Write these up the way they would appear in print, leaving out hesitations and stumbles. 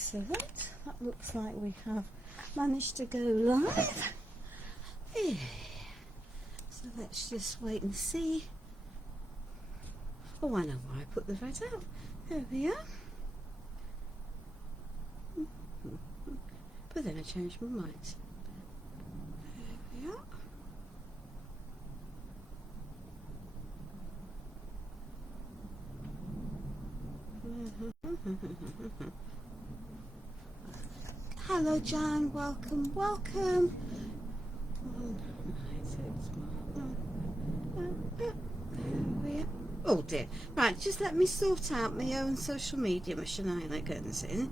Excellent. That looks like we have managed to go live. Yeah. So let's just wait and see. Oh, I know why I put the red out. There we are. But then I changed my mind. There we are. Hello Jan, welcome, welcome. Oh dear. Right, just let me sort out my own social media shenanigans in,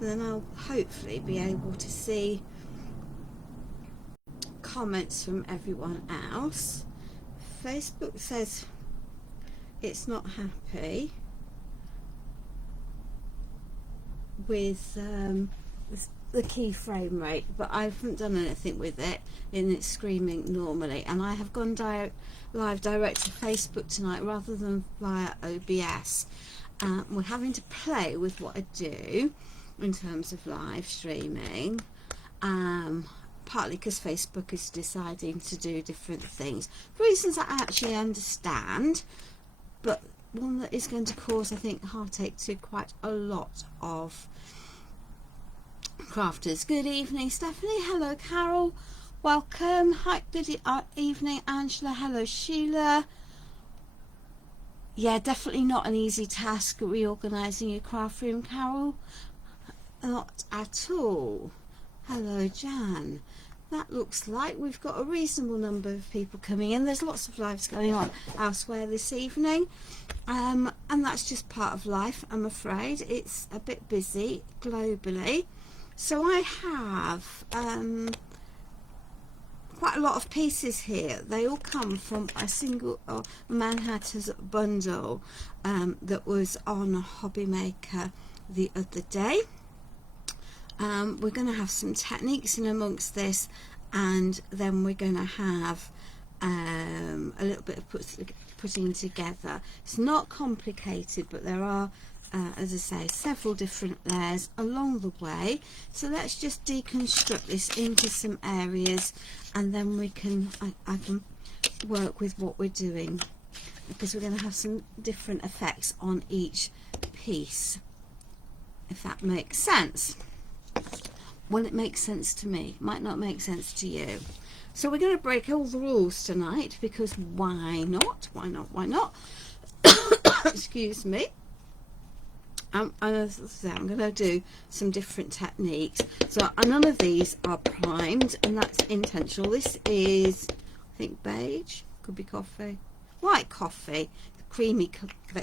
and then I'll hopefully be able to see comments from everyone else. Facebook says it's not happy with the keyframe rate, but I haven't done anything with it, and it's screaming normally. And I have gone live direct to Facebook tonight rather than via OBS. We're having to play with what I do in terms of live streaming, partly because Facebook is deciding to do different things for reasons I actually understand, but one that is going to cause, I think, heartache to quite a lot of crafters. Good evening, Stephanie. Hello, Carol. Welcome. Hi. Good evening, Angela. Hello, Sheila. Yeah, definitely not an easy task reorganising your craft room, Carol. Not at all. Hello, Jan. That looks like we've got a reasonable number of people coming in. There's lots of lives going on elsewhere this evening, and that's just part of life, I'm afraid. It's a bit busy globally. So I have quite a lot of pieces here. They all come from a single Madhatters bundle that was on Hobby Maker the other day. We're going to have some techniques in amongst this, and then we're going to have a little bit of putting together. It's not complicated, but there are, as I say, several different layers along the way. So let's just deconstruct this into some areas, and then we can I can work with what we're doing, because we're going to have some different effects on each piece, if that makes sense. Well, it makes sense to me. Might not make sense to you. So we're going to break all the rules tonight, because why not? Why not? Why not? Excuse me. And as I say, I'm going to do some different techniques. So none of these are primed, and that's intentional. This is, I think, beige. Could be coffee. White coffee. Creamy,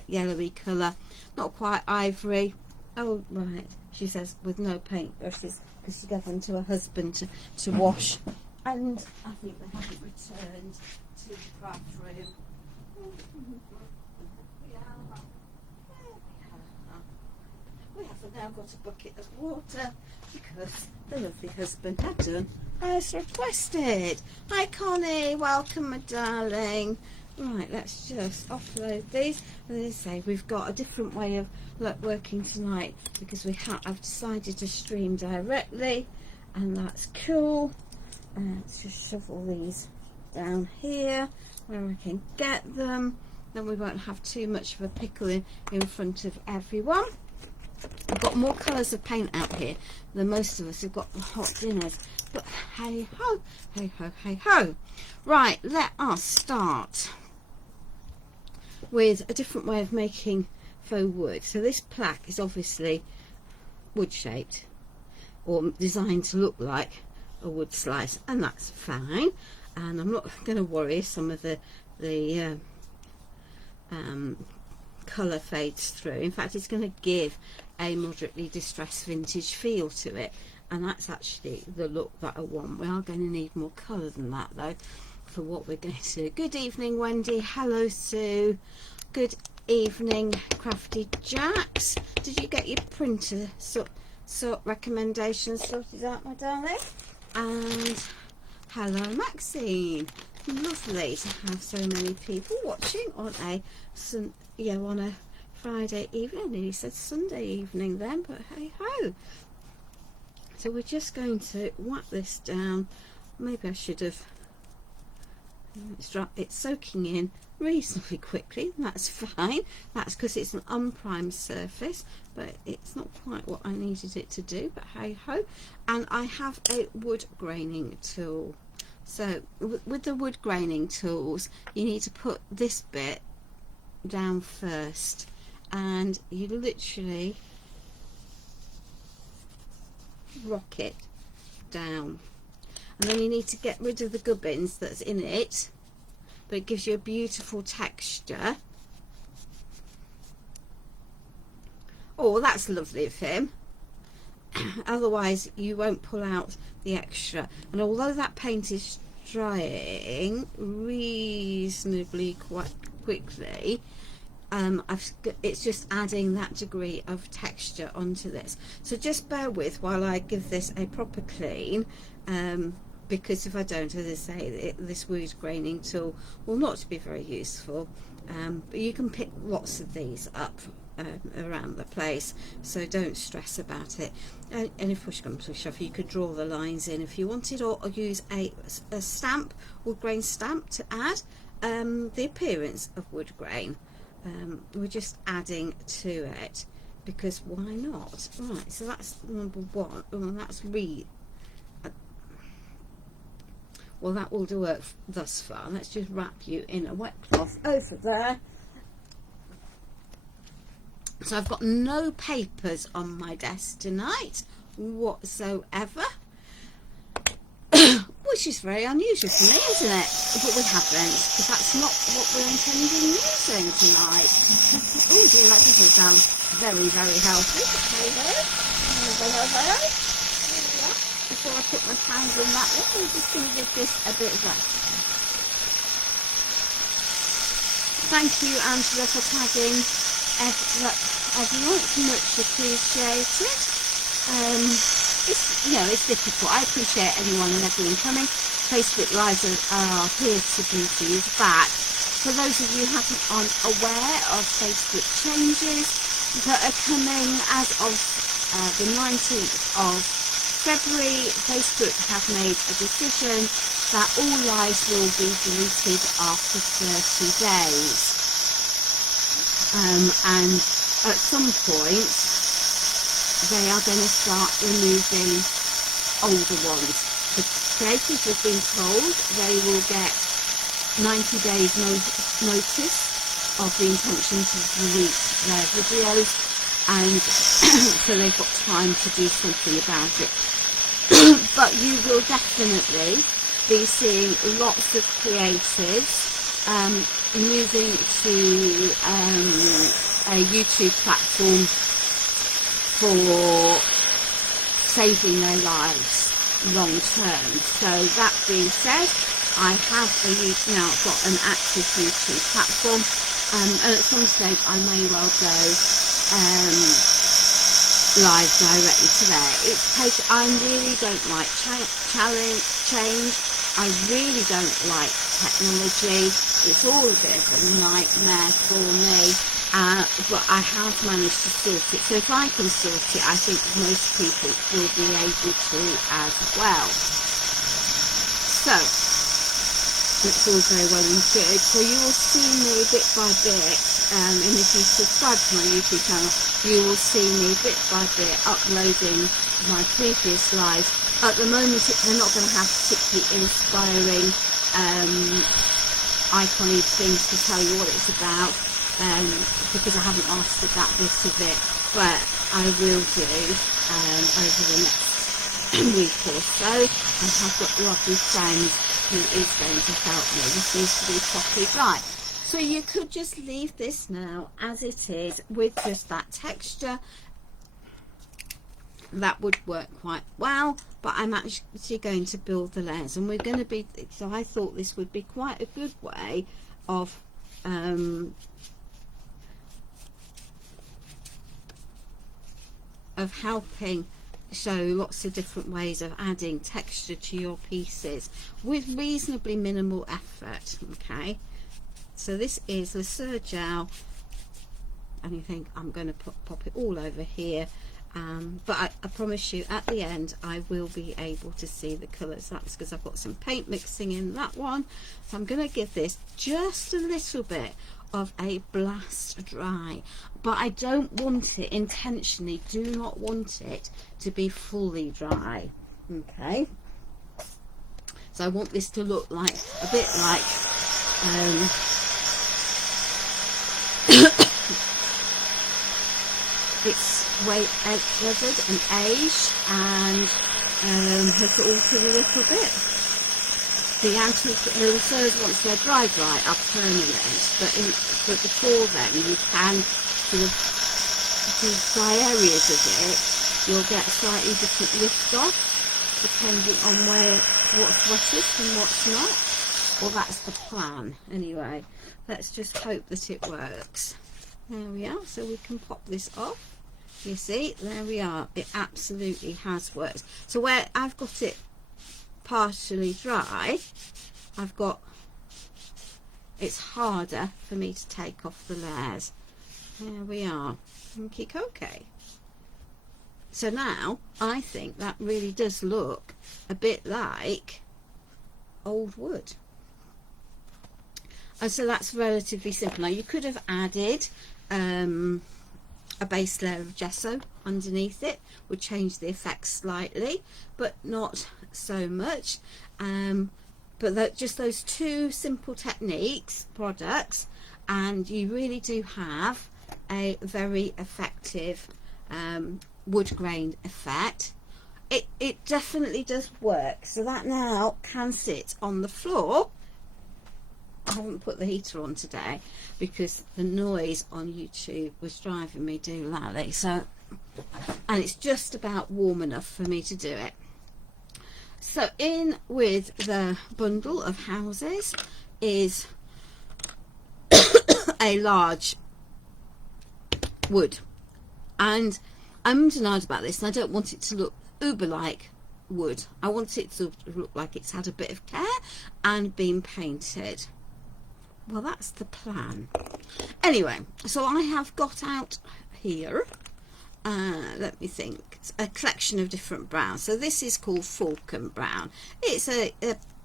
yellowy colour. Not quite ivory. Oh, right. She says with no paint brushes, because she gave them to her husband to wash. And I think they haven't returned to the craft room. We have now got a bucket of water, because the lovely husband had done as requested. Hi Connie, welcome my darling. Right, let's just offload these. As I say, we've got a different way of working tonight, because I've decided to stream directly, and that's cool. Let's just shovel these down here where I can get them. Then we won't have too much of a pickle in front of everyone. I've got more colours of paint out here than most of us have got hot dinners, but hey ho, hey ho, hey ho. Right, let us start with a different way of making faux wood. So this plaque is obviously wood shaped, or designed to look like a wood slice, and that's fine, and I'm not going to worry if some of the colour fades through. In fact, it's going to give a moderately distressed vintage feel to it, and that's actually the look that I want. We are going to need more colour than that though for what we're going to do. Good evening Wendy. Hello Sue. Good evening Crafty Jacks. Did you get your printer sort recommendations sorted out, my darling? And hello Maxine. Lovely to have so many people watching on a on a Friday evening. He said Sunday evening then, but hey ho, So we're just going to whack this down. Maybe I should have, it's soaking in reasonably quickly. That's fine. That's because it's an unprimed surface, but it's not quite what I needed it to do, but hey ho. And I have a wood graining tool. So with the wood graining tools, you need to put this bit down first, and you literally rock it down, and then you need to get rid of the gubbins that's in it, but it gives you a beautiful texture. Oh, that's lovely of him. Otherwise you won't pull out the extra, and although that paint is drying reasonably quite quickly, it's just adding that degree of texture onto this. So just bear with while I give this a proper clean, because if I don't, as I say, this wood graining tool will not be very useful. But you can pick lots of these up around the place, so don't stress about it. And if push comes to shove, you could draw the lines in if you wanted, or use a stamp, wood grain stamp, to add the appearance of wood grain. We're just adding to it because why not? Right, so that's number one. That's well, that will do work thus far. Let's just wrap you in a wet cloth over there. So I've got no papers on my desk tonight whatsoever, which is very unusual for me, isn't it? But we haven't, because that's not what we're intending using tonight. Oh dear, that doesn't sound very, very healthy. Before I put my hands in that one, I'm just going to give this a bit of rest. Thank you, Angela, for tagging everyone. It's much appreciated. It's difficult. I appreciate anyone and everyone coming. Facebook Lives are here to greet you back. For those of you who aren't aware of Facebook changes that are coming as of the 19th of February, Facebook have made a decision that all lives will be deleted after 30 days. And at some point, they are going to start removing older ones. The creators have been told they will get 90 days notice of the intention to delete their videos, and so they've got time to do something about it. But you will definitely be seeing lots of creators moving to a YouTube platform for saving their lives long term. So that being said, I have now got an active YouTube platform, and at some stage I may well go live directly to there. I really don't like change. I really don't like technology. It's all a bit of a nightmare for me, but I have managed to sort it. So if I can sort it, I think most people will be able to as well. So it's all very well and good. So you will see me bit by bit, and if you subscribe to my YouTube channel, you will see me bit by bit uploading my previous lives. At the moment, they're not going to have particularly inspiring iconic things to tell you what it's about, because I haven't mastered that bit of it, but I will do over the next week or so. And I've got lovely friends who is going to help me. This needs to be properly dry. So you could just leave this now as it is with just that texture. That would work quite well, but I'm actually going to build the layers, and we're going to be, so I thought this would be quite a good way of helping show lots of different ways of adding texture to your pieces with reasonably minimal effort. Okay, so this is the Laser Gel, and you think I'm going to pop it all over here. But I promise you at the end I will be able to see the colours. That's because I've got some paint mixing in that one. So I'm going to give this just a little bit of a blast dry, but I don't want it intentionally, do not want it to be fully dry. Okay, so I want this to look like a bit like it's weathered and aged and has altered a little bit. The furs, once they're dry, are permanent, but before then you can sort of do dry areas of it. You'll get slightly different lift off depending on what's wettest and what's not. Well, that's the plan anyway. Let's just hope that it works. There we are. So we can pop this off. You see, there we are. It absolutely has worked. So where I've got it partially dry, it's harder for me to take off the layers. There we are. Okay. So now I think that really does look a bit like old wood. And so that's relatively simple. Now you could have added a base layer of gesso underneath it, would change the effect slightly, but not so much. But just those two simple products, and you really do have a very effective wood grain effect. It definitely does work. So that now can sit on the floor. I haven't put the heater on today because the noise on YouTube was driving me doolally. So, and it's just about warm enough for me to do it. So in with the bundle of houses is a large wood, and I'm denied about this, and I don't want it to look uber like wood. I want it to look like it's had a bit of care and been painted. Well, that's the plan. Anyway, so I have got out here, let me think, it's a collection of different browns. So this is called Falcon Brown. It's a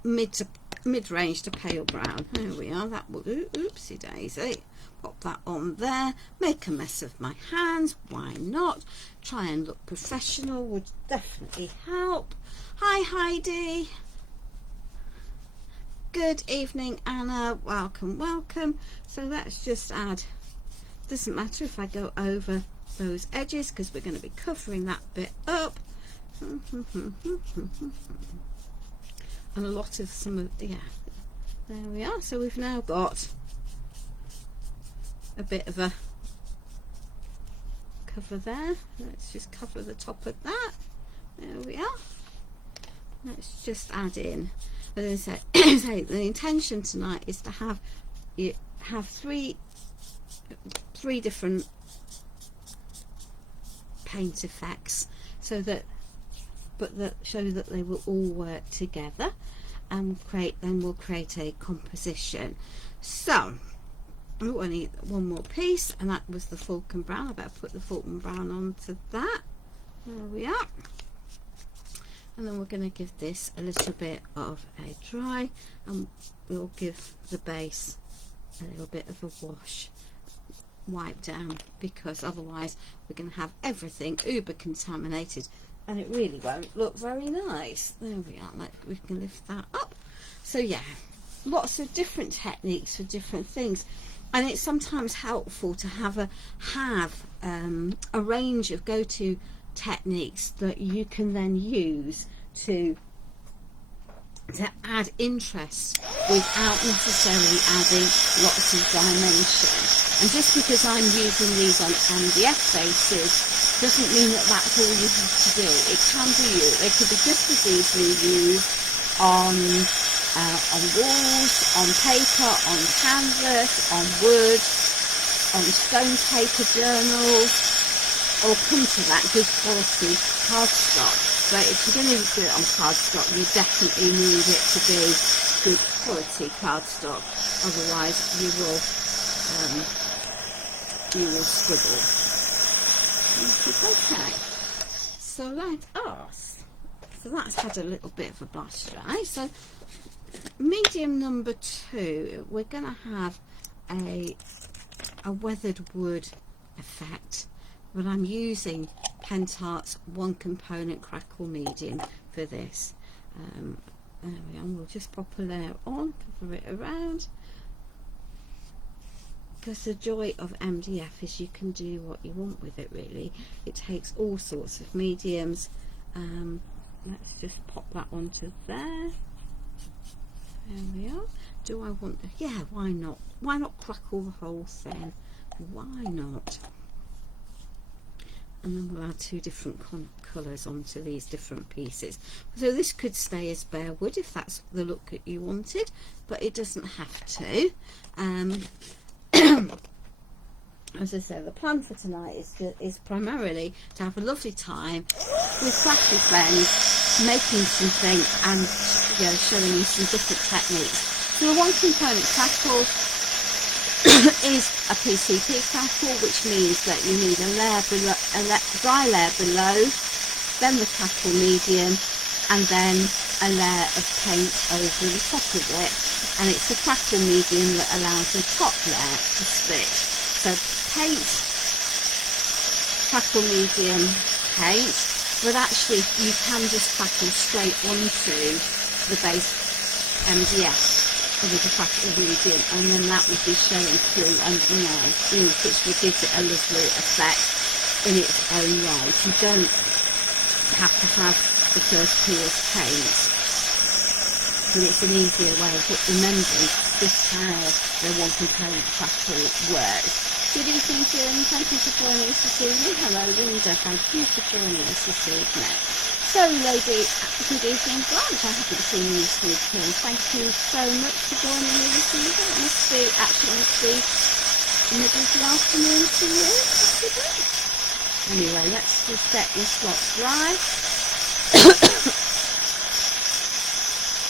mid-range to pale brown. There we are. That will do. Oopsie daisy. Pop that on there. Make a mess of my hands. Why not? Try and look professional would definitely help. Hi, Heidi. Good evening, Anna. Welcome. So let's just add, doesn't matter if I go over those edges because we're going to be covering that bit up. And a lot of yeah, there we are. So we've now got a bit of a cover there. Let's just cover the top of that. There we are. Let's just add in. As I say, the intention tonight is to have three different paint effects, so that show that they will all work together and we'll create a composition. So I need one more piece, and that was the Falcon Brown. I better put the Falcon Brown onto that. There we are. And then we're going to give this a little bit of a dry, and we'll give the base a little bit of a wash, wipe down, because otherwise we're going to have everything uber contaminated and it really won't look very nice. There we are. Like, we can lift that up. So yeah, lots of different techniques for different things, and it's sometimes helpful to have a range of go-to techniques that you can then use to add interest without necessarily adding lots of dimension. And just because I'm using these on MDF bases doesn't mean that that's all you have to do. It can be used. They could be just as easily used on walls, on paper, on canvas, on wood, on stone paper journals, or come to that, good quality cardstock. But if you're going to do it on cardstock, you definitely need it to be good quality cardstock. Otherwise, you will scribble. Okay. So let us, so that's had a little bit of a blast dry. So medium number 2, we're going to have a weathered wood effect, but I'm using Pentart's 1 component crackle medium for this. There we are. We'll just pop a layer on, cover it around, because the joy of MDF is you can do what you want with it, really. It takes all sorts of mediums. Let's just pop that onto there. There we are. Do I want to, yeah, why not? Why not crackle the whole thing? Why not? And then we'll add 2 different colours onto these different pieces. So this could stay as bare wood if that's the look that you wanted, but it doesn't have to. As I said, the plan for tonight is primarily to have a lovely time with crackle friends, making something and, you know, showing you some different techniques. So the 1 component crackle is a PCP crackle, which means that you need a layer below, dry layer below, then the crackle medium, and then a layer of paint over the top of it. And it's the crackle medium that allows the top layer to stick. So paint, crackle medium, paint, but actually you can just crackle straight onto the base MDF with the crackle medium, and then that would be showing through underneath, which will give it a lovely effect in its own right. You don't have to have the first course paint, but it's an easier way of remembering just how the 1 component crackle works. Good evening, Jim. Thank you for joining us this evening. Hello, Linda. Thank you for joining us this evening. So, lady, good evening, Blanche. I haven't seen you sneak in. Thank you so much for joining me this evening. It must be middle of the afternoon for you, possibly. Anyway, let's just get this lot dry.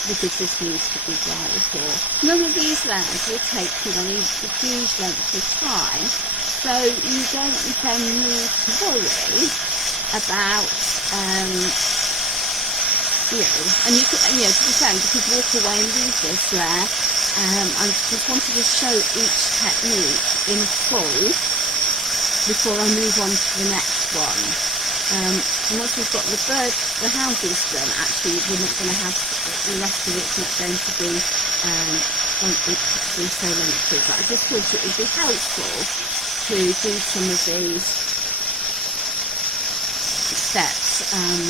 Because this needs to be dry before. None of these layers will take you on a huge length of time, so you don't then need to worry about, and you can, to be fair, you could walk away and leave this layer. I just wanted to show each technique in full before I move on to the next one. And once we've got the houses done, actually we're not going to have the rest of it's not going to be won't be so lengthy, but I just thought it would be helpful to do some of these steps and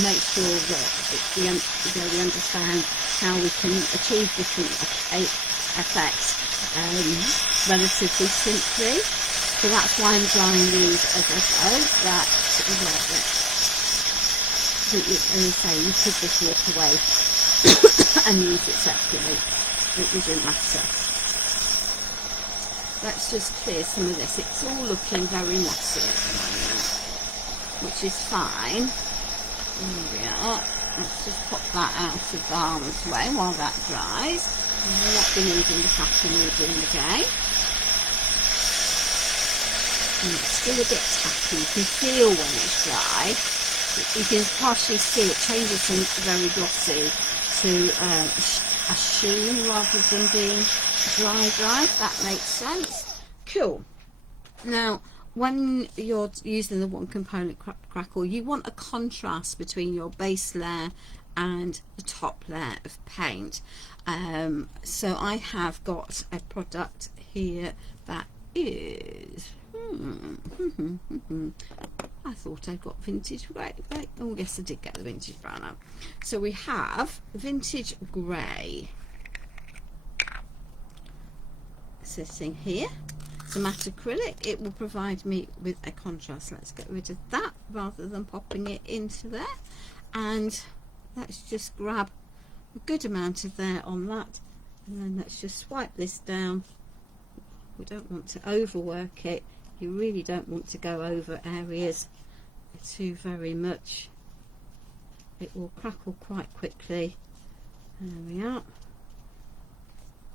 make sure that we understand how we can achieve different effects relatively simply. So that's why I'm drying these as I go. As I say, you could just walk away and use it separately. It doesn't matter. Let's just clear some of this. It's all looking very mossy at the moment, which is fine. There we are. Let's just pop that out of the harm's way while that dries. We'll not be needing the crackle medium again. And it's still a bit tacky. You can feel when it's dry. You can partially see it changes from very glossy to a sheen rather than being dry. If that makes sense. Cool. Now, when you're using the 1 component crackle, you want a contrast between your base layer and the top layer of paint. So I have got a product here that is I thought I got vintage grey. Oh yes, I did get the vintage brown out. So we have vintage grey sitting here. It's a matte acrylic. It will provide me with a contrast. Let's get rid of that rather than popping it into there, and let's just grab a good amount of there on that, and then let's just swipe this down. We don't want to overwork it. You really don't want to go over areas too very much. It will crackle quite quickly. There we are.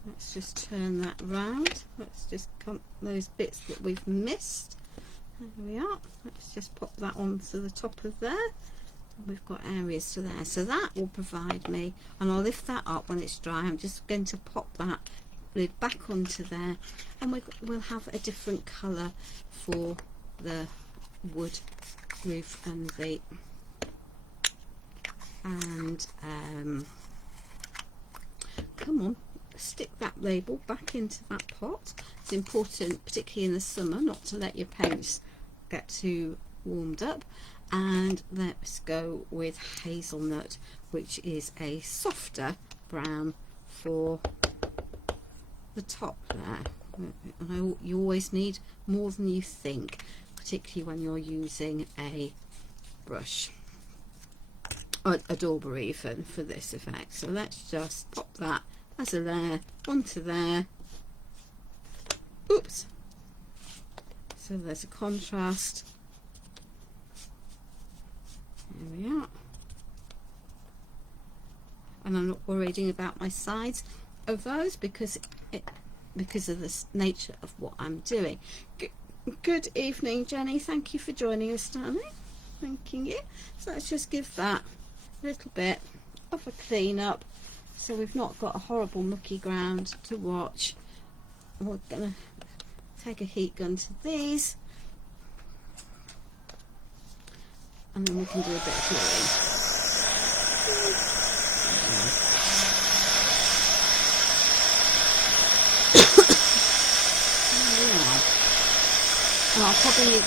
Let's just turn that round. Let's just cut those bits that we've missed There we are. Let's just pop that onto the top of there. We've got areas to there, so that will provide me, and I'll lift that up when it's dry. I'm just going to pop that lid back onto there, and we'll have a different colour for the wood roof and the come on, stick that label back into that pot. It's important, particularly in the summer, not to let your paints get too warmed up. And let's go with hazelnut, which is a softer brown for the top there. You always need more than you think, particularly when you're using a brush or a dauber even for this effect. So let's just pop that as a layer onto there. Oops. So there's a contrast. There we are. And I'm not worrying about my sides of those because of the nature of what I'm doing. Good evening, Jenny. Thank you for joining us, darling. Thanking you. So let's just give that a little bit of a clean up so we've not got a horrible mucky ground to watch. We're going to take a heat gun to these, and then we can do a bit of gluing. And I'll probably,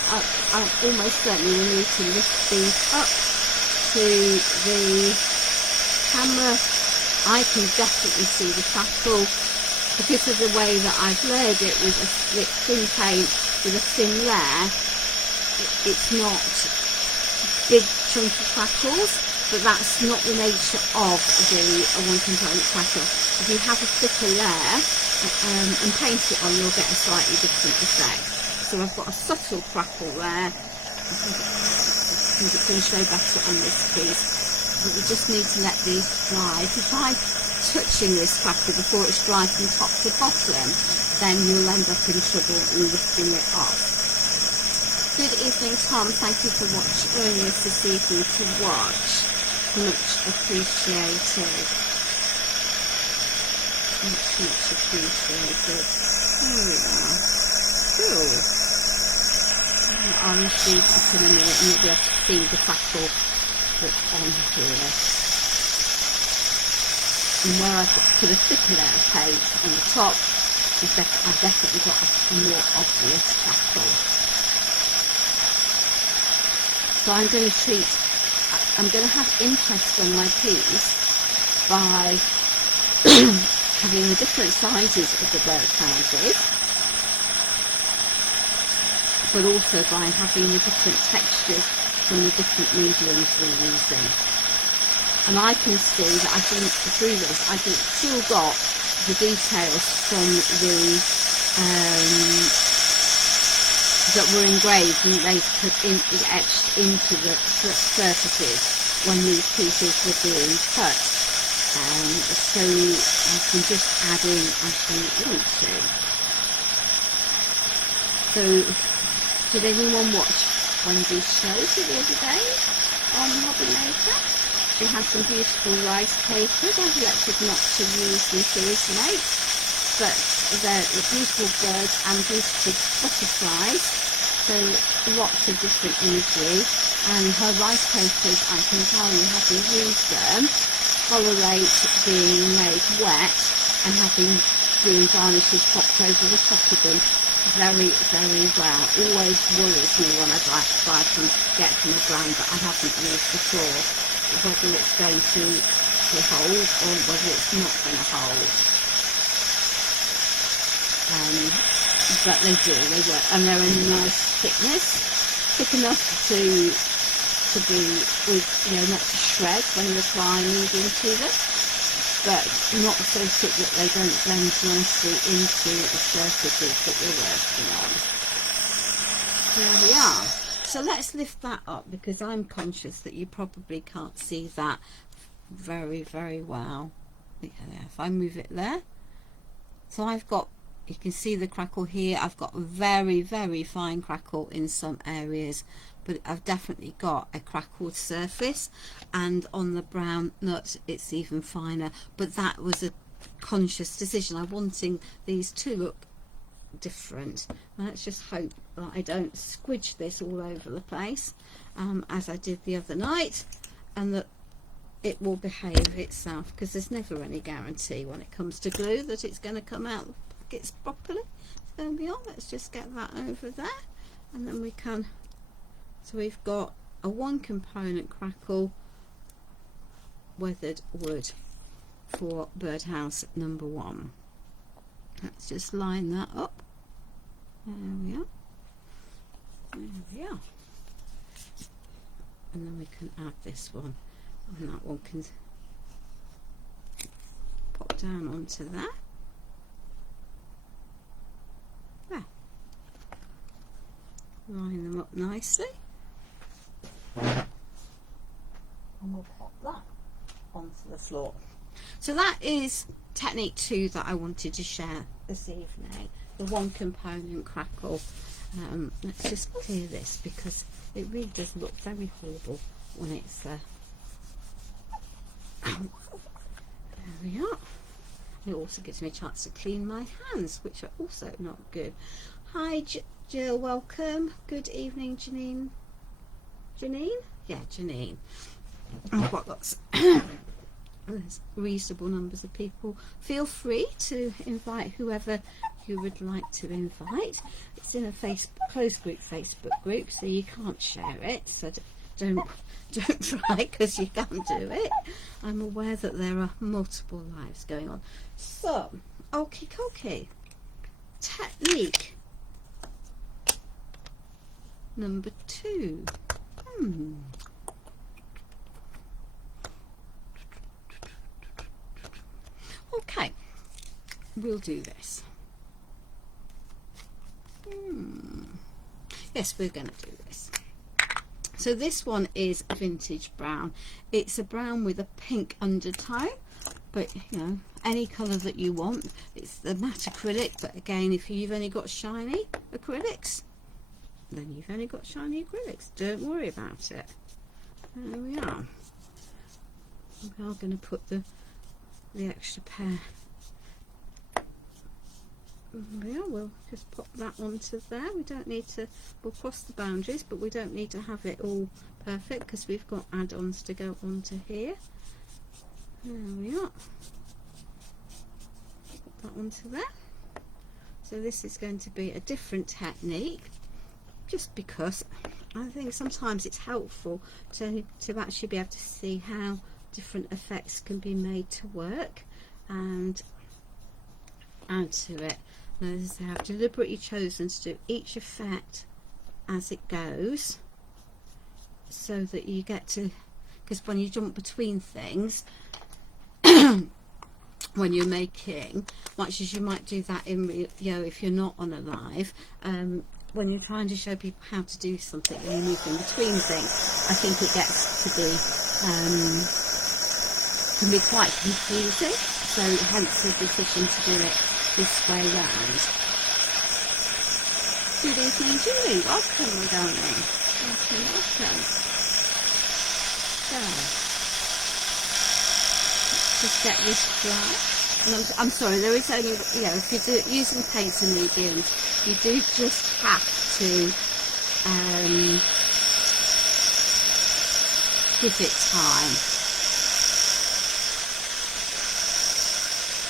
I'll almost certainly will need to lift these up to the camera. I can definitely see the crackle because of the way that I've layered it with a thin paint with a thin layer. It's not big chunky crackles, but that's not the nature of the one component crackle. If you have a thicker layer and paint it on, you'll get a slightly different effect. So I've got a subtle crackle there. I think it's going to show better on this piece. But we just need to let these dry. If you try touching this crackle before it's dry from top to bottom, then you'll end up in trouble in lifting it up. Good evening, Tom. Thank you for joining us this evening to watch. Much appreciated. Much appreciated. There we are. Cool. I'll include up in a minute and you'll be able to see the crackle that's on here. And where I've put a thicker layer of paint on the top, I've definitely got a more obvious crackle. So I'm going to have interest on my piece by having the different sizes of the birdhouses, but also by having the different textures from the different mediums we're using. And I can see that I think through this, I think still got the details from the that were engraved and they etched into the surfaces when these pieces were being cut. So I can just add in as we want to. So did anyone watch Wendy's show the other day on Hobby Maker? We had some beautiful rice papers. I've elected not to use them to originate, but they're beautiful birds and beautiful butterflies, so lots of different imagery. And her rice papers, I can tell you, having used them, tolerate being made wet and having green garnishes popped over the top of them very, very well. Always worries me when I buy from, get from a brand that I haven't used before, whether it's going to hold or whether it's not going to hold. But they do, they work, and they're a nice thickness, thick enough to be, not to shred when you're applying medium to them, but not so thick that they don't blend nicely into the surfaces that we're working on. There we are. So let's lift that up because I'm conscious that you probably can't see that very, very well. Yeah, if I move it there. So I've got you can see the crackle here. I've got very, very fine crackle in some areas, but I've definitely got a crackled surface, and on the brown nut it's even finer. But that was a conscious decision. I'm wanting these to look different. Let's just hope that I don't squidge this all over the place as I did the other night, and that it will behave itself, because there's never any guarantee when it comes to glue that it's going to come out of the packets properly. So there we are. Let's just get that over there, and then we can, so we've got a 1 component crackle weathered wood for birdhouse number 1. Let's just line that up. There we are. There we are. And then we can add this one, and that one can pop down onto that. There. Line them up nicely. And we'll pop that onto the floor. So that is technique 2 that I wanted to share this evening, the 1 component crackle. Let's just clear this, because it really does look very horrible when it's there we are. It also gives me a chance to clean my hands, which are also not good. Hi Jill, welcome. Good evening, Janine. Janine? Yeah, Janine. I've got lots there's reasonable numbers of people. Feel free to invite whoever you would like to invite. It's in a closed group Facebook group, so you can't share it, so don't try, because you can't do it. I'm aware that there are multiple lives going on. So okie dokie, technique number 2. Okay, we'll do this. Yes, we're going to do this. So this one is a vintage brown. It's a brown with a pink undertone, but you know, any colour that you want. It's the matte acrylic, but again, if you've only got shiny acrylics, then you've only got shiny acrylics. Don't worry about it. There we are. We are going to put the extra pair. Yeah, we'll just pop that onto there. We don't need to, we'll cross the boundaries, but we don't need to have it all perfect, because we've got add-ons to go onto here. There we are. Put that onto there. So this is going to be a different technique, just because I think sometimes it's helpful to actually be able to see how different effects can be made to work and add to it. Now, as I have deliberately chosen to do each effect as it goes, so that you get to, because when you jump between things when you're making, much as you might do that in, you know, if you're not on a live, when you're trying to show people how to do something and you move in between things, I think it gets to be can be quite confusing. So hence the decision to do it this way round. Good evening, Julie. Welcome, my darling. Welcome. So, let's just get this dry. And I'm sorry, there is only, you know, if you're using paints and mediums, you do just have to give it time.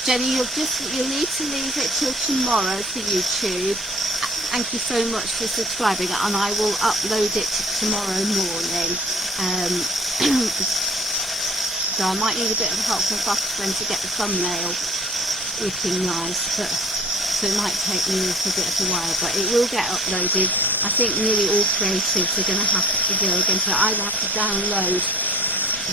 Jenny, you'll need to leave it till tomorrow for YouTube. Thank you so much for subscribing, and I will upload it tomorrow morning. So I might need a bit of help from Buster to get the thumbnail looking nice, but so it might take me a little bit of a while, but it will get uploaded. I think nearly all creatives are going to have to either have to download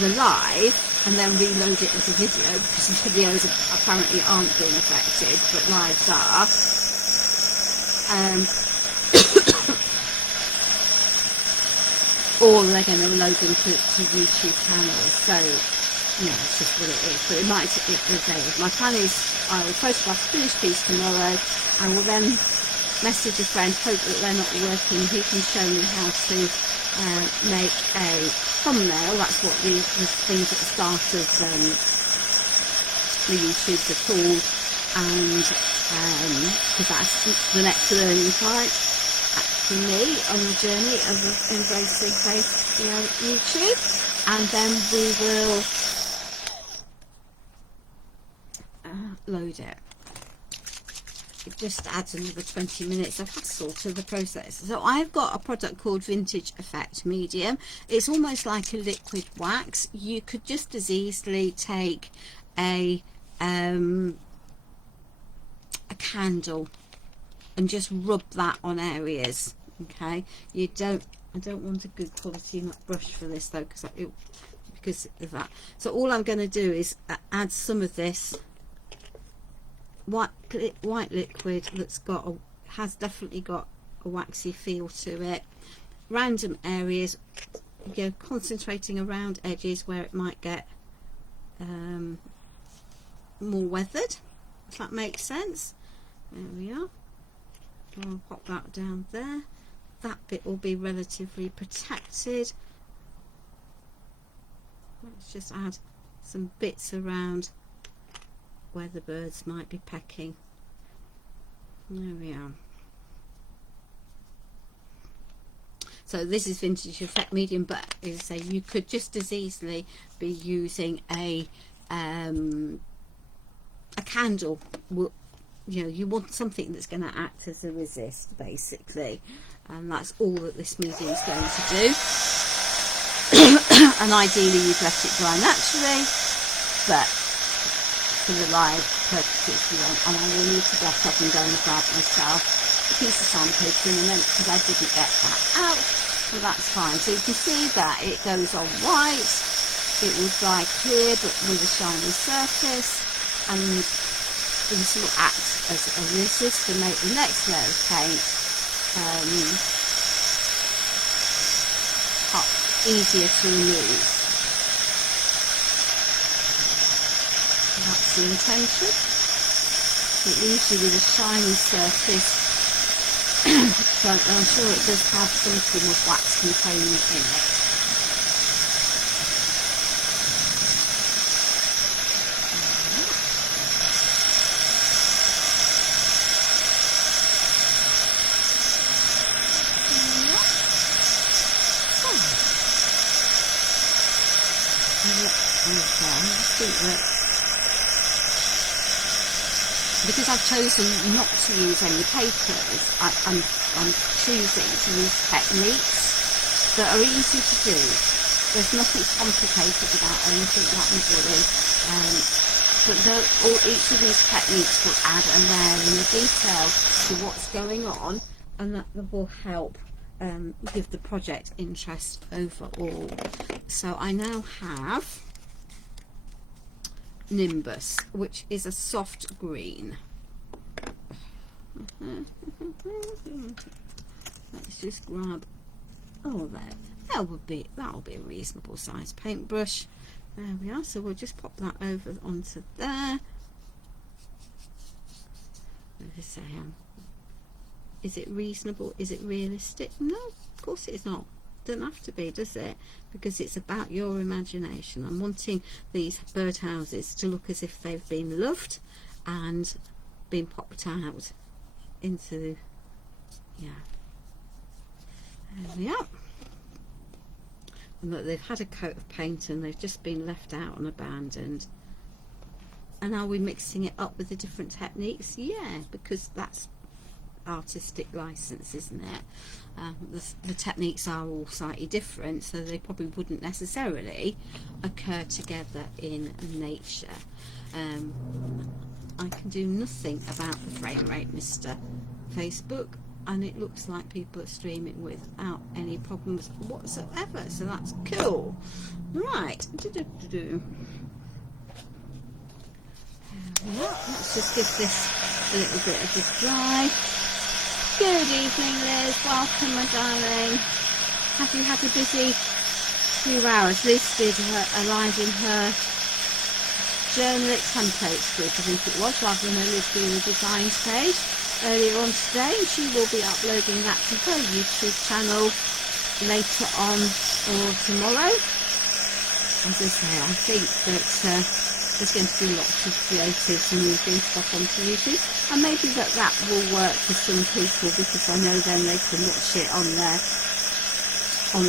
the live and then reload it as a video, because the videos apparently aren't being affected, but lives are. Or they're going to load them to YouTube channels. So No, it's just what it is. But it might, my plan is I will photograph the finished piece tomorrow. I will then message a friend, hope that they're not working, who can show me how to make a thumbnail. That's what the things at the start of the YouTubes are called, and because that's the next learning part for me on the journey of embracing YouTube. And then we will load it. It just adds another 20 minutes of hassle to the process. So I've got a product called Vintage Effect Medium. It's almost like a liquid wax. You could just as easily take a candle and just rub that on areas. Okay, I don't want a good quality brush for this though, because of that. So all I'm going to do is add some of this white liquid that's has definitely got a waxy feel to it. Random areas, concentrating around edges where it might get more weathered, if that makes sense. There we are. I'll pop that down there. That bit will be relatively protected. Let's just add some bits around where the birds might be pecking. There we are. So this is Vintage Effect Medium, but as I say, you could just as easily be using a candle. You want something that's going to act as a resist, basically, and that's all that this medium is going to do. And ideally you'd let it dry naturally, but for the live purposes you want. And I will need to get up and go and grab myself a piece of sandpaper in a minute, because I didn't get that out, so that's fine. So you can see that it goes on white, it will dry clear but with a shiny surface, and this will act as a resist to make the next layer of paint easier to remove. That's the intention. It leaves you with a shiny surface, but I'm sure it does have some form of wax component in it. Because I've chosen not to use any papers, I'm choosing to use techniques that are easy to do. There's nothing complicated about anything that I'm doing, but each of these techniques will add a layer and a detail to what's going on, and that will help give the project interest overall. So I now have Nimbus, which is a soft green. Let's just grab that'll be a reasonable size paintbrush. There we are. So we'll just pop that over onto there. Is it reasonable? Is it realistic? No, of course it's not. Doesn't have to be, does it? Because it's about your imagination. I'm wanting these birdhouses to look as if they've been loved and been popped out into, there we are. And that they've had a coat of paint and they've just been left out and abandoned. And are we mixing it up with the different techniques? Yeah, because that's artistic license, isn't it? The techniques are all slightly different, so they probably wouldn't necessarily occur together in nature. I can do nothing about the frame rate, Mr. Facebook, and it looks like people are streaming without any problems whatsoever, so that's cool. Right, let's just give this a little bit of a dry. Good evening, Liz. Welcome, my darling. Have you had a busy few hours? Liz did a live in her Journal It Templates group, I think it was, rather than only the designs page earlier on today, and she will be uploading that to her YouTube channel later on or tomorrow. As I say, I think that there's going to be lots of creatives moving stuff onto YouTube, and maybe that will work for some people, because I know then they can watch it on their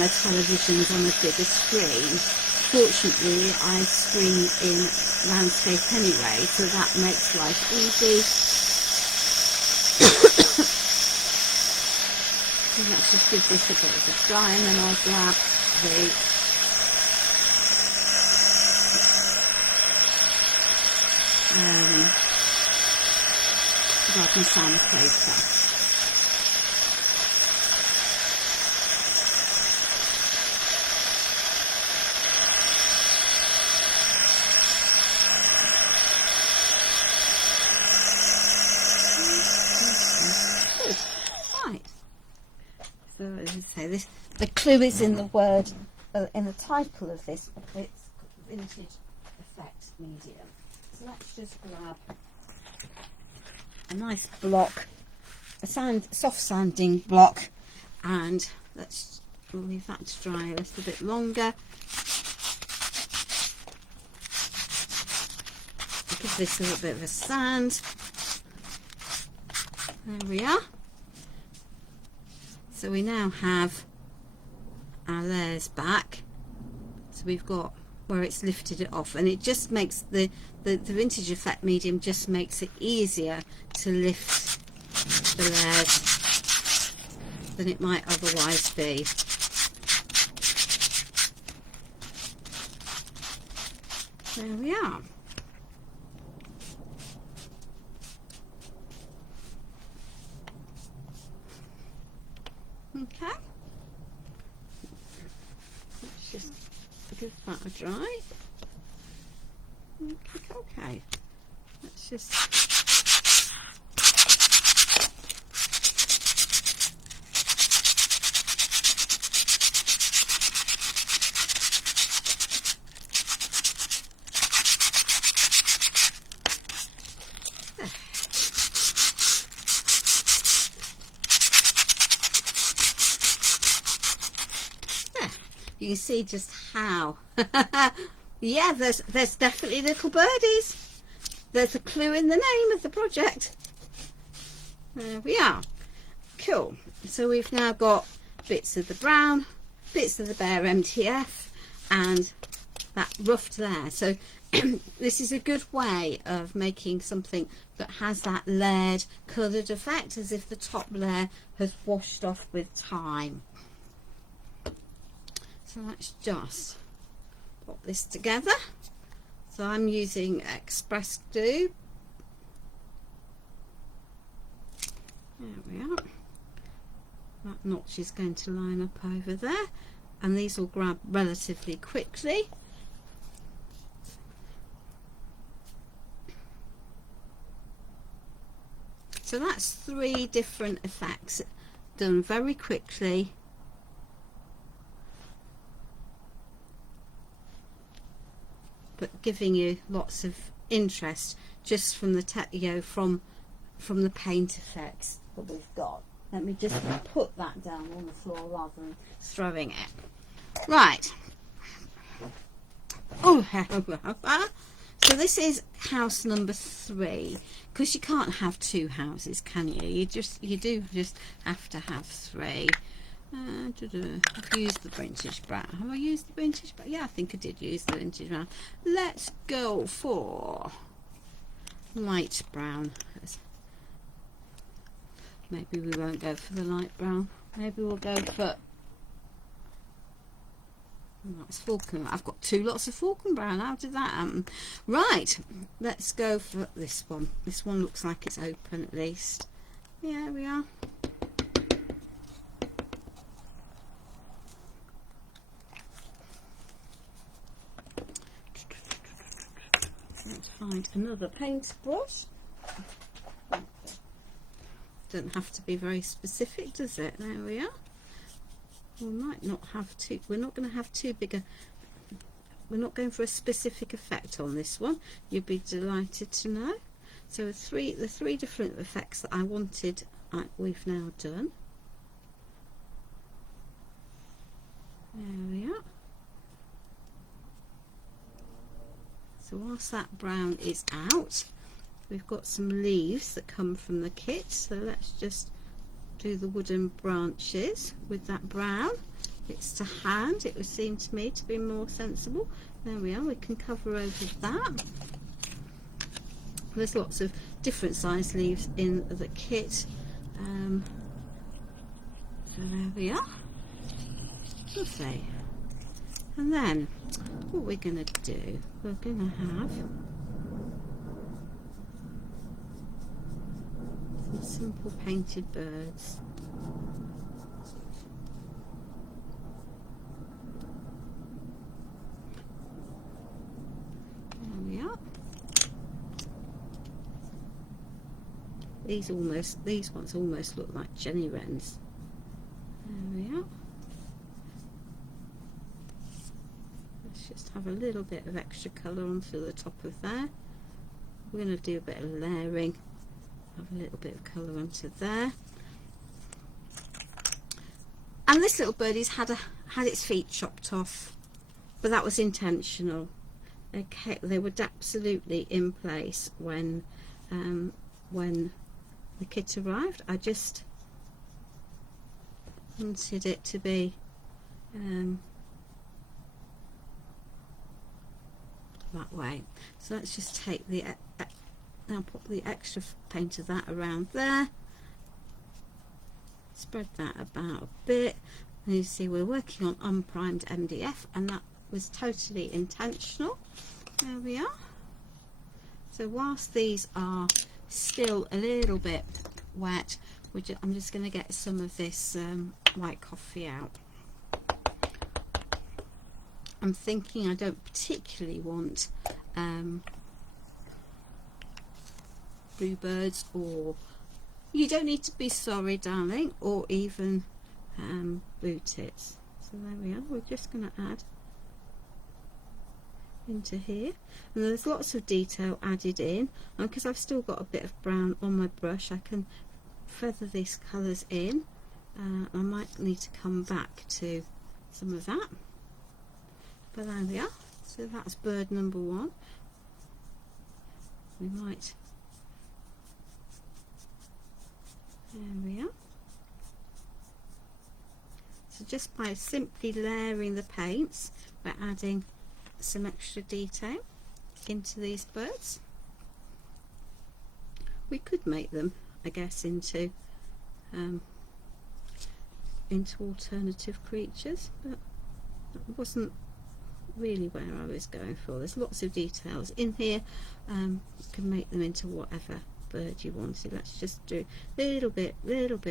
televisions on a bigger screen. Fortunately, I screen in landscape anyway, so that makes life easy. So let's just give this a bit of a try, and then I'll grab the sandpaper. Right. So as I say, the clue is in the word, in the title of this. It's vintage effect medium. So let's just grab a nice block, a soft sanding block, and let's leave that to dry a little bit longer. Give this a little bit of a sand. There we are. So we now have our layers back. So we've got where it's lifted it off, and it just makes the vintage effect medium just makes it easier to lift the layers than it might otherwise be. There we are. Okay, let's just give that a dry. Okay, let's just you can see just how yeah, there's definitely little birdies. There's a clue in the name of the project. There we are. Cool. So we've now got bits of the brown, bits of the bare MTF, and that roughed there. So this is a good way of making something that has that layered coloured effect, as if the top layer has washed off with time. So let's just pop this together. So I'm using express glue. There we are. That notch is going to line up over there, and these will grab relatively quickly. So that's 3 different effects done very quickly. But giving you lots of interest just from the from the paint effects that we've got. Let me just put that down on the floor rather than throwing it. Right. Oh, so this is house number 3, because you can't have 2 houses, can you? You do just have to have 3. I've used the vintage brown. Have I used the vintage brown? Yeah, I think I did use the vintage brown. Let's go for light brown. Maybe we won't go for the light brown. Maybe we'll go for... That's Falcon. I've got 2 lots of Falcon brown. How did that happen? Right, let's go for this one. This one looks like it's open at least. Yeah, we are. Let's find another paintbrush. Doesn't have to be very specific, does it? There we are. We might not have 2. We're not going to have too big we're not going for a specific effect on this one. You'd be delighted to know. So the three different effects that I wanted, we've now done. There we are. So whilst that brown is out, we've got some leaves that come from the kit. So let's just do the wooden branches with that brown. It's to hand, it would seem to me to be more sensible. There we are, we can cover over that. There's lots of different size leaves in the kit. So there we are. Lovely. And then what we're going to do, we're going to have some simple painted birds. There we are. These ones almost look like Jenny wrens. There we are. Let's just have a little bit of extra colour onto the top of there. We're going to do a bit of layering. Have a little bit of colour onto there. And this little birdie's had its feet chopped off, but that was intentional. Okay, they were absolutely in place when the kit arrived. I just wanted it to be that way. So let's just take the now put the extra paint of that around there, spread that about a bit, and you see we're working on unprimed MDF, and that was totally intentional. There we are. So whilst these are still a little bit wet, I'm just going to get some of this white coffee out. I'm thinking I don't particularly want bluebirds, or you don't need to be sorry darling, or even blue tits. So there we are, we're just going to add into here, and there's lots of detail added in, and because I've still got a bit of brown on my brush, I can feather these colours in. I might need to come back to some of that, but there we are. So that's bird number one. We might, there we are. So just by simply layering the paints, we're adding some extra detail into these birds. We could make them, I guess, into alternative creatures, but that wasn't really where I was going for. There's lots of details in here. You can make them into whatever bird you wanted. Let's just do a little bit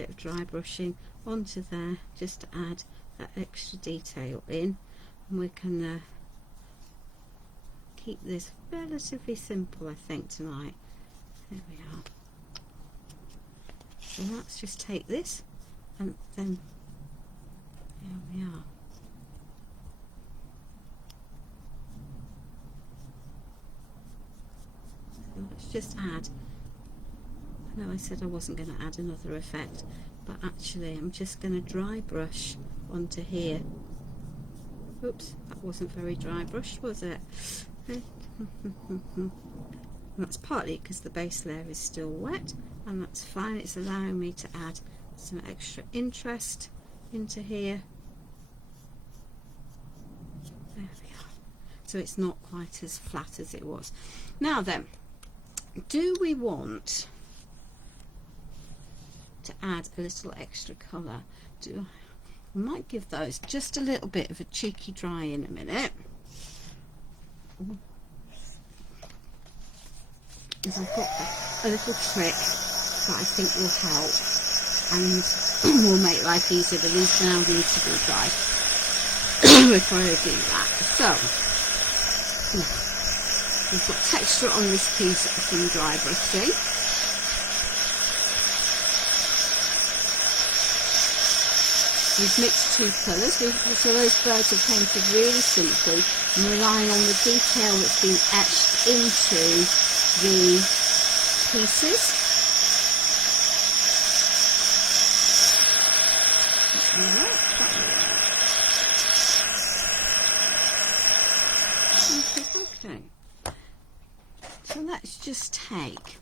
of dry brushing onto there, just to add that extra detail in, and we can keep this relatively simple, I think, tonight. There we are. So let's just take this, and then there we are. So let's just add, I know I said I wasn't going to add another effect, but actually I'm just going to dry brush onto here. Oops, that wasn't very dry brushed, was it? And that's partly because the base layer is still wet, and that's fine. It's allowing me to add some extra interest into here. There we are. So it's not quite as flat as it was. Now then, do we want to add a little extra colour? I might give those just a little bit of a cheeky dry in a minute. Because I've got a little trick that I think will help and will make life easier, but these now need to be dry before I do that. So we've got texture on this piece from dry brushing. We've mixed two colours. So those birds are painted really simply, relying on the detail that's been etched into the pieces. Okay. So let's just take.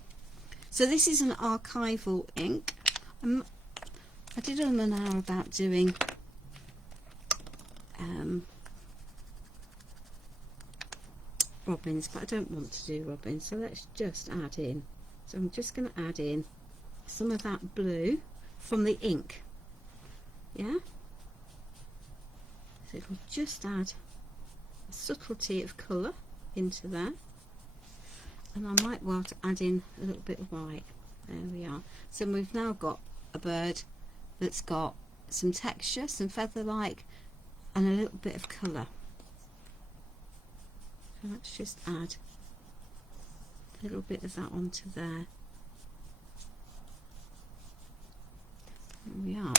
So this is an archival ink. I did an hour about doing robins, but I don't want to do robins, so let's just add in. So I'm just going to add in some of that blue from the ink. Yeah? So it'll just add a subtlety of colour into there. And I might well add in a little bit of white. There we are. So we've now got a bird that's got some texture, some feather-like, and a little bit of colour. So let's just add a little bit of that onto there. There we are.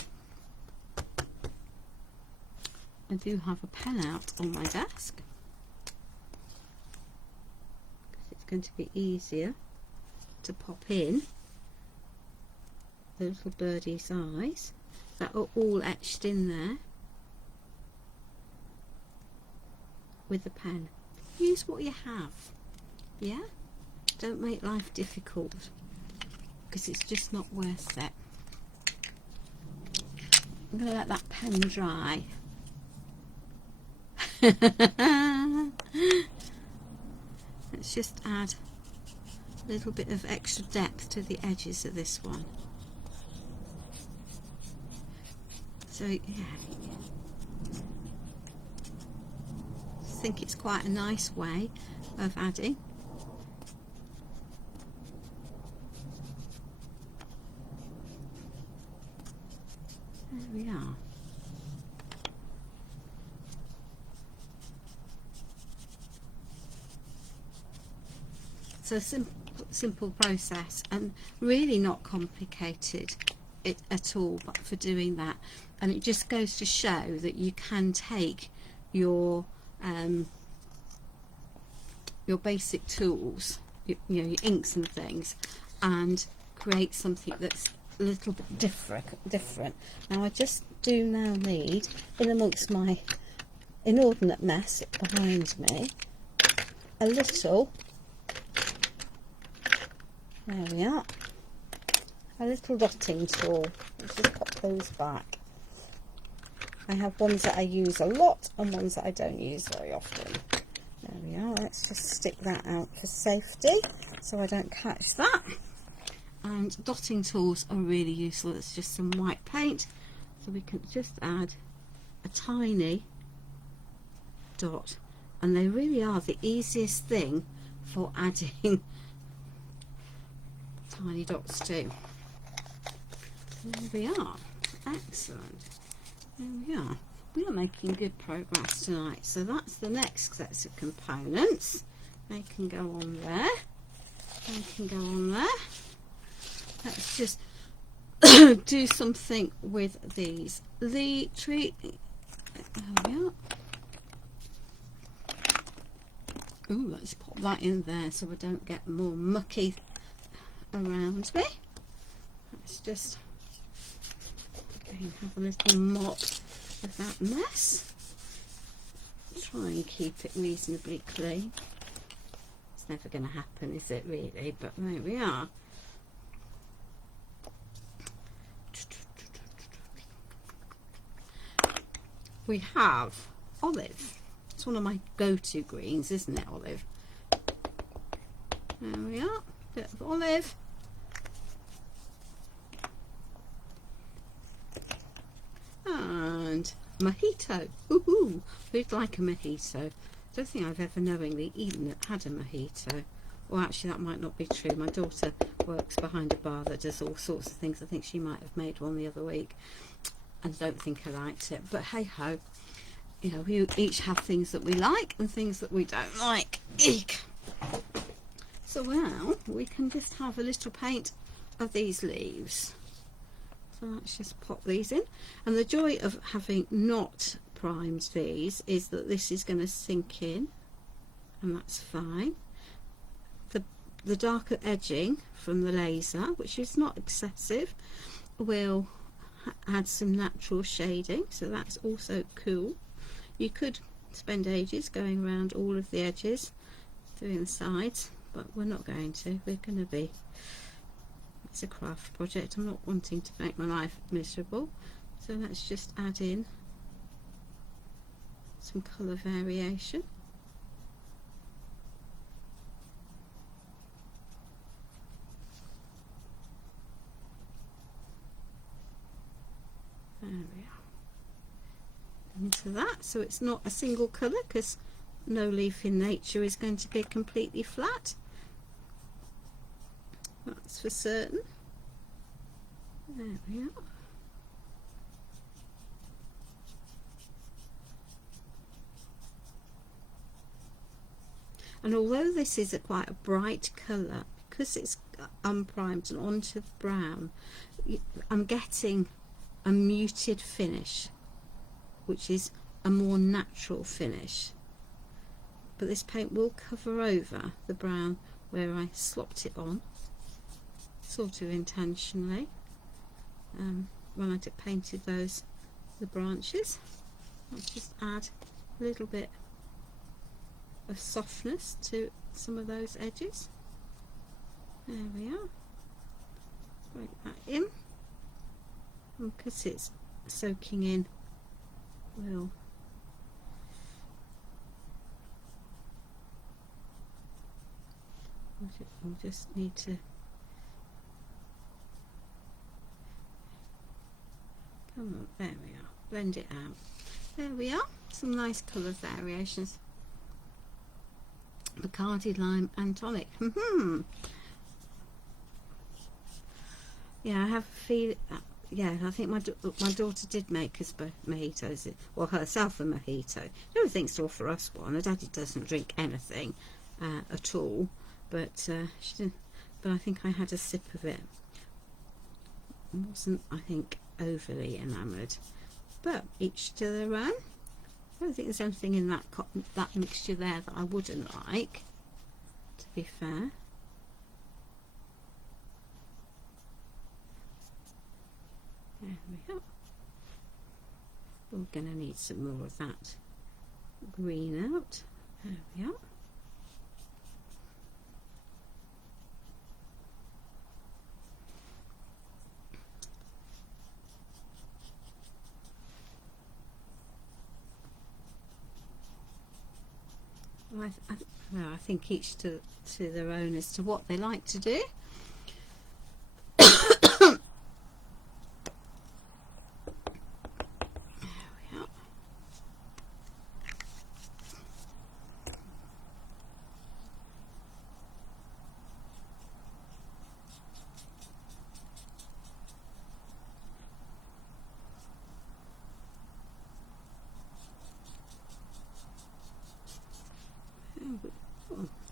I do have a pen out on my desk, because it's going to be easier to pop in the little birdie's eyes that are all etched in there with the pen. Use what you have, yeah? Don't make life difficult, because it's just not worth it. I'm going to let that pen dry. Let's just add a little bit of extra depth to the edges of this one. So yeah, I think it's quite a nice way of adding. There we are. So simple process, and really not complicated at all for doing that. And it just goes to show that you can take your basic tools, you know, your inks and things, and create something that's a little bit different. Now I just do now need, in amongst my inordinate mess behind me, a little, there we are, a little dotting tool. Let's just pop those back. I have ones that I use a lot and ones that I don't use very often. There we are. Let's just stick that out for safety so I don't catch that. And dotting tools are really useful. It's just some white paint, so we can just add a tiny dot, and they really are the easiest thing for adding tiny dots to. There we are. Excellent. There we are. We are making good progress tonight. So that's the next set of components. They can go on there. They can go on there. Let's just do something with these. The tree. There we are. Ooh, let's pop that in there so we don't get more mucky around me. Let's just have a little mop of that mess. Try and keep it reasonably clean. It's never going to happen, is it really? But there we are. We have olive. It's one of my go-to greens, isn't it, olive? There we are. Bit of olive. And mojito. Woohoo! Who'd like a mojito? I don't think I've ever knowingly had a mojito. Or actually, that might not be true. My daughter works behind a bar that does all sorts of things. I think she might have made one the other week, and I don't think I liked it. But hey ho, you know, we each have things that we like and things that we don't like. Eek! So now we can just have a little paint of these leaves. So let's just pop these in. And the joy of having not primed these is that this is going to sink in, and that's fine. The darker edging from the laser, which is not excessive, will add some natural shading, so that's also cool. You could spend ages going around all of the edges, doing the sides, but we're not going to. We're going to be, it's a craft project. I'm not wanting to make my life miserable, so let's just add in some colour variation. There we are. Into that, so it's not a single colour, because no leaf in nature is going to be completely flat. That's for certain. There we are. And although this is quite a bright colour, because it's unprimed and onto the brown, I'm getting a muted finish, which is a more natural finish. But this paint will cover over the brown where I slopped it on, sort of intentionally, when I painted the branches. I'll just add a little bit of softness to some of those edges. There we are. Break that in, and because it's soaking in, we'll just need to come on, there we are, blend it out. There we are, some nice colour variations. Bacardi, lime and tonic. Yeah, I have a feeling, yeah, I think my daughter did make us mojitos, or herself a mojito. Never thinks to offer us one. Her daddy doesn't drink anything at all, but she didn't. But I think I had a sip of it. I wasn't, I think, overly enamoured. But each to their own. I don't think there's anything in that mixture there that I wouldn't like, to be fair. There we go. We're going to need some more of that green out. There we are. Well, I think each to their own as to what they like to do.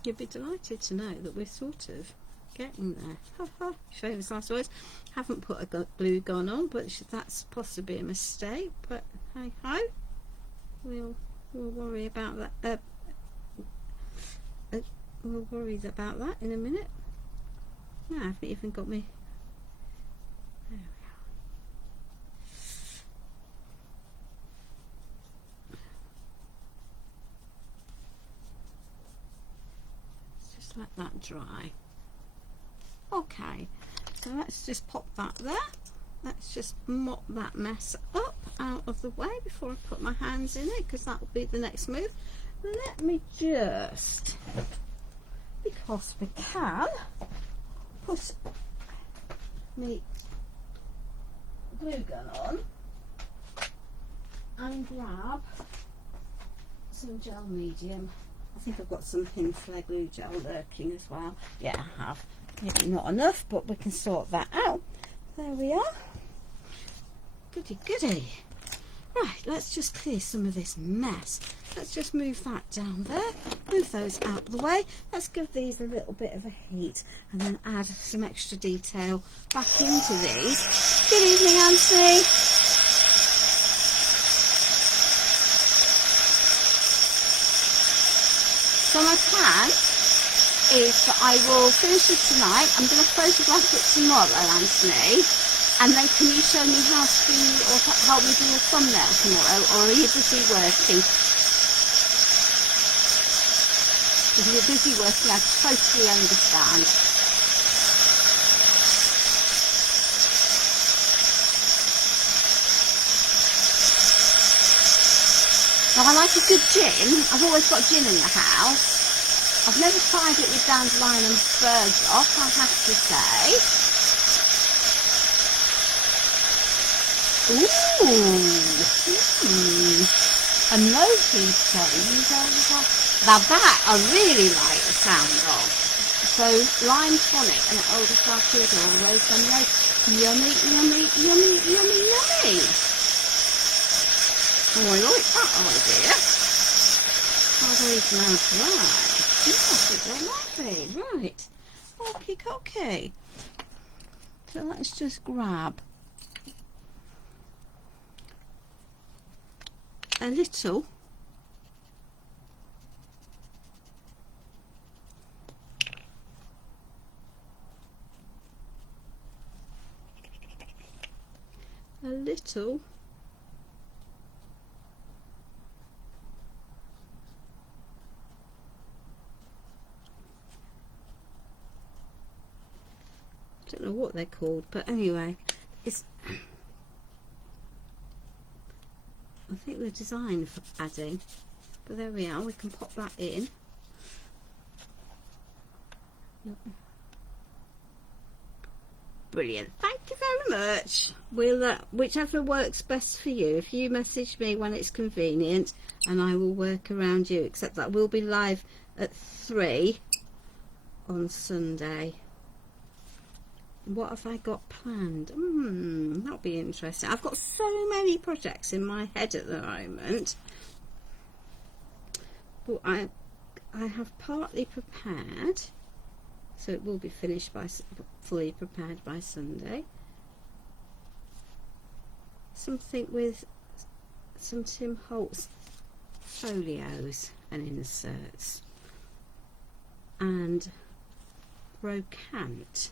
You'd be delighted to know that we're sort of getting there. Famous last words. Haven't put a glue gun on, but that's possibly a mistake. But hey ho, we'll worry about that. We'll worry about that in a minute. No, I haven't even got me. There we are. Let that dry. Okay, so let's just pop that there. Let's just mop that mess up out of the way before I put my hands in it, because that will be the next move. Let me just, because we can, put my glue gun on and grab some gel medium. I think I've got some pin flare glue gel lurking as well. Yeah, I have. Maybe not enough, but we can sort that out. There we are. Goody goody. Right, let's just clear some of this mess. Let's just move that down there, move those out of the way. Let's give these a little bit of a heat and then add some extra detail back into these. Good evening, Anthony. So my plan is that I will finish it tonight. I'm going to photograph it tomorrow, Anthony. And then can you show me how to do, or help me do a thumbnail tomorrow, or are you busy working? If you're busy working, I totally understand. Now I like a good gin. I've always got gin in the house. I've never tried it with dandelion and burdock, I have to say. Ooh, a no heat change. Now that I really like the sound of. So lime tonic and elderflower or rose lemonade. Yummy, yummy, yummy, yummy, yummy. Oh, I like that idea. I'll leave now dry. Yes, it's lovely. Right. Okay, okay. So let's just grab a little I don't know what they're called, but anyway, it's I think they're designed for adding, but there we are. We can pop that in. Brilliant. Thank you very much. We'll whichever works best for you. If you message me when it's convenient, and I will work around you. Except that we'll be live at 3 on Sunday. What have I got planned? That'll be interesting. I've got so many projects in my head at the moment. But I have partly prepared, so it will be finished by fully prepared by Sunday. Something with some Tim Holtz folios and inserts and brocante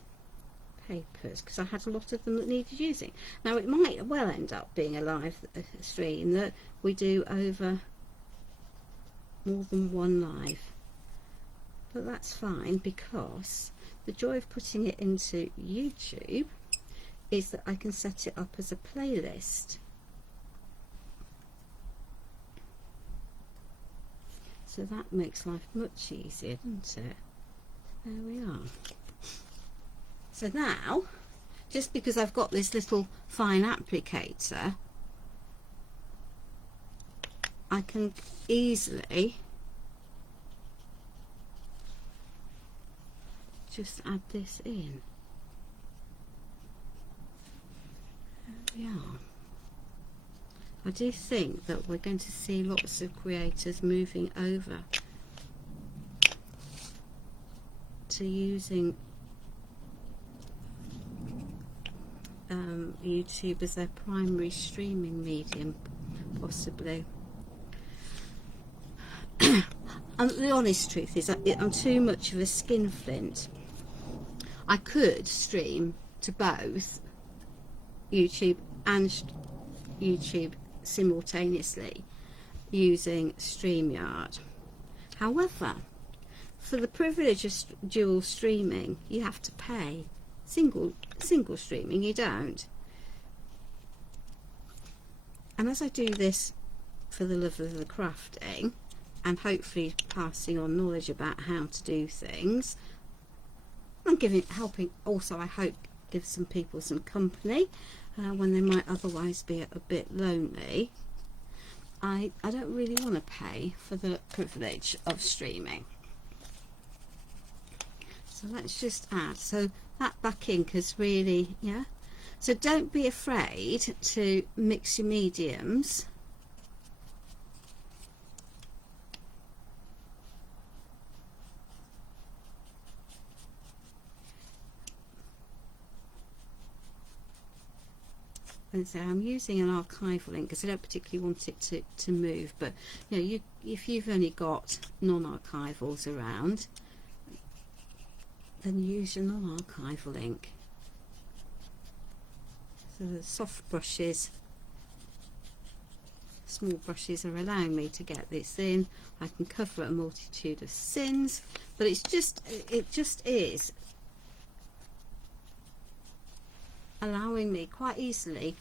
papers, because I had a lot of them that needed using. Now it might well end up being a live stream that we do over more than one live, but that's fine, because the joy of putting it into YouTube is that I can set it up as a playlist. So that makes life much easier, doesn't it? There we are. So now, just because I've got this little fine applicator, I can easily just add this in. There we are. I do think that we're going to see lots of creators moving over to using YouTube as their primary streaming medium, possibly. And the honest truth is I'm too much of a skinflint. I could stream to both YouTube and YouTube simultaneously using StreamYard. However, for the privilege of dual streaming, you have to pay. Single streaming, you don't. And as I do this for the love of the crafting and hopefully passing on knowledge about how to do things, and helping also, I hope, give some people some company when they might otherwise be a bit lonely, I don't really want to pay for the privilege of streaming. So let's just add that back in, because really, yeah. So don't be afraid to mix your mediums. And so I'm using an archival ink because I don't particularly want it to move, but you know, if you've only got non-archivals around, then use your non-archival ink. So the soft brushes, small brushes, are allowing me to get this in. I can cover a multitude of sins, but it just is allowing me quite easily.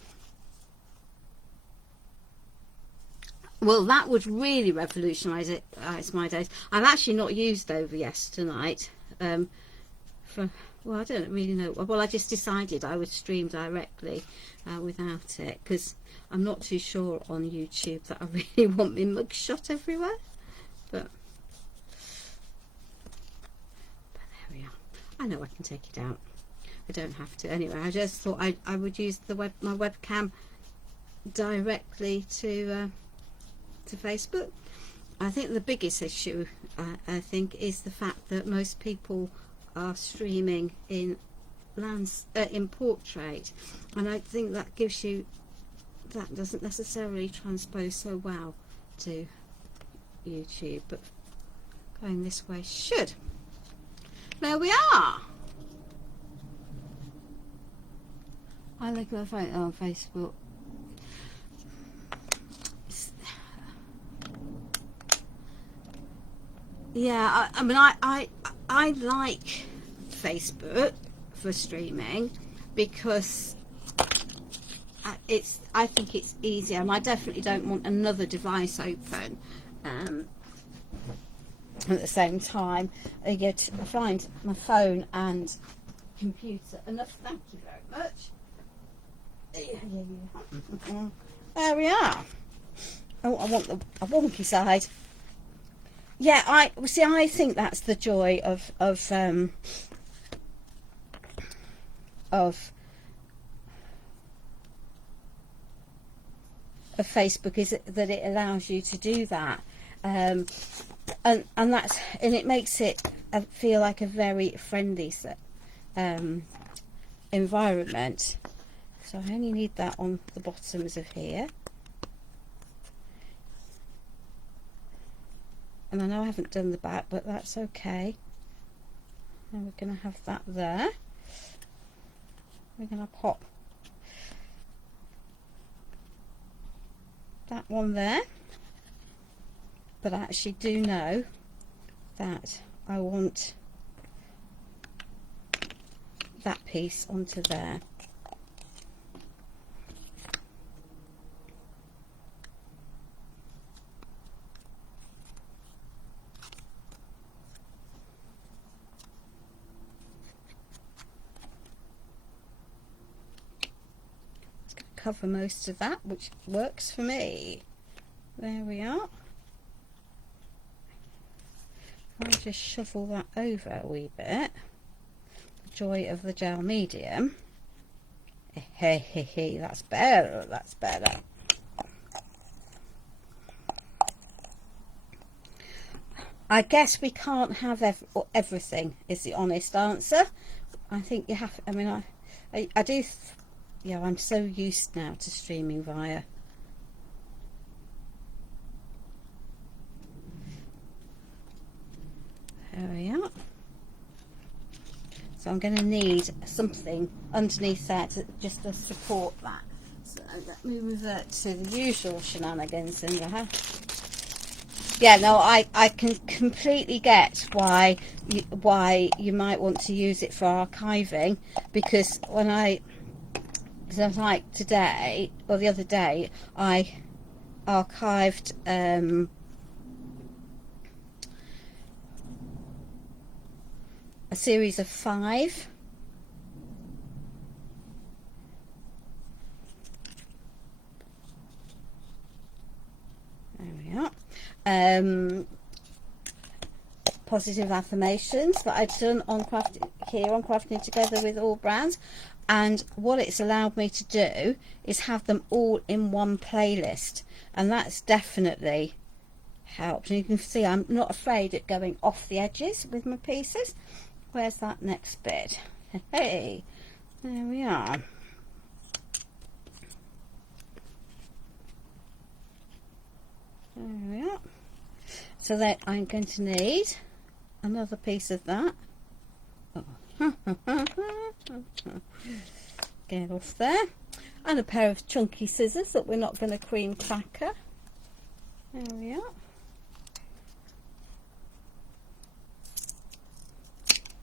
Well, that would really revolutionise it. It's my days. I've actually not used Overyes tonight. Well, I don't really know. Well, I just decided I would stream directly without it, because I'm not too sure on YouTube that I really want my mug shot everywhere. But there we are. I know I can take it out. I don't have to anyway. I just thought I would use my webcam directly to Facebook. I think the biggest issue I think is the fact that most people are streaming in portrait, and I think that doesn't necessarily transpose so well to YouTube, but going this way should. There we are. I look at my phone on Facebook. Yeah, I mean, I like Facebook for streaming because I think it's easier, and I definitely don't want another device open at the same time. Yet I find my phone and computer enough. Thank you very much. There we are. Oh, I want a wonky side. Yeah, I think that's the joy of Facebook, is that it allows you to do that, and it makes it feel like a very friendly environment. So I only need that on the bottoms of here. And I know I haven't done the back, but that's okay. And we're going to have that there. We're going to pop that one there. But I actually do know that I want that piece onto there. Cover most of that, which works for me. There we are. I'll just shuffle that over a wee bit. The joy of the gel medium. Hey, that's better. That's better. I guess we can't have everything, is the honest answer. I think you have. I mean, I do. Yeah, I'm so used now to streaming via. There we are. So I'm going to need something underneath that just to support that. So let me revert to the usual shenanigans in there. Yeah, no, I can completely get why you might want to use it for archiving, because when like today or the other day, I archived a series of 5. There we are. positive affirmations that I've done on Crafting Together with all brands, and what it's allowed me to do is have them all in one playlist, and that's definitely helped. And you can see I'm not afraid of going off the edges with my pieces. Where's that next bit? Hey, there we are. There we are. So that I'm going to need another piece of that. Oh. Get off there. And a pair of chunky scissors that we're not going to cream cracker. There we are.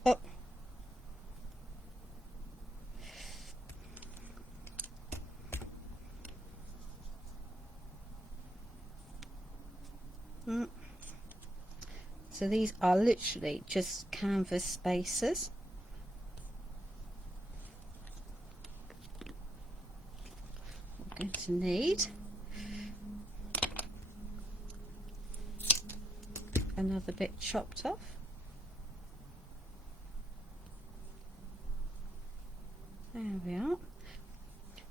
Oh. So these are literally just canvas spacers. I'm going to need another bit chopped off. There we are.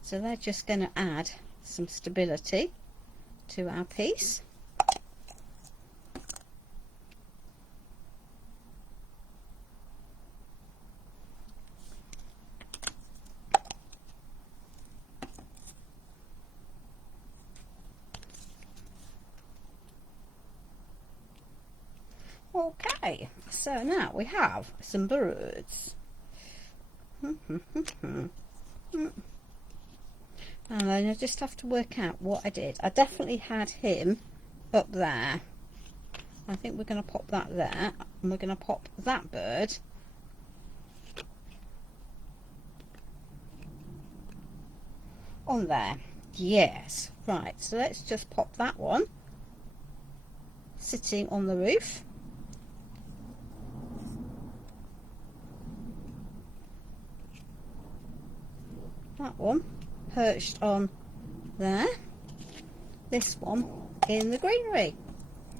So they're just going to add some stability to our piece. Okay, so now we have some birds. And then I just have to work out what I did. I definitely had him up there. I think we're going to pop that there, and we're going to pop that bird on there. Yes, right, so let's just pop that one sitting on the roof. That one perched on there, this one in the greenery,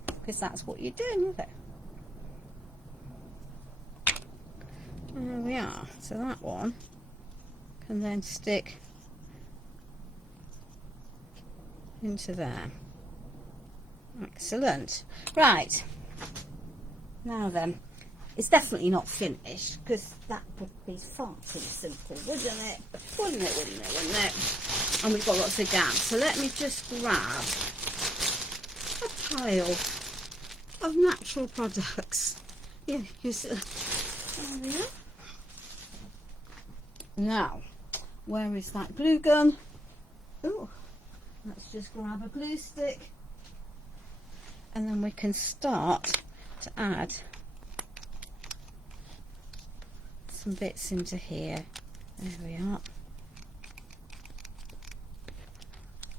because that's what you're doing with it. There we are. So that one can then stick into there. Excellent. Right, now then, it's definitely not finished, because that would be far too simple, wouldn't it? Wouldn't it? And we've got lots of gaps. So let me just grab a pile of natural products. Yeah, you see. There we are. Now, where is that glue gun? Oh, let's just grab a glue stick, and then we can start to add some bits into here. There we are.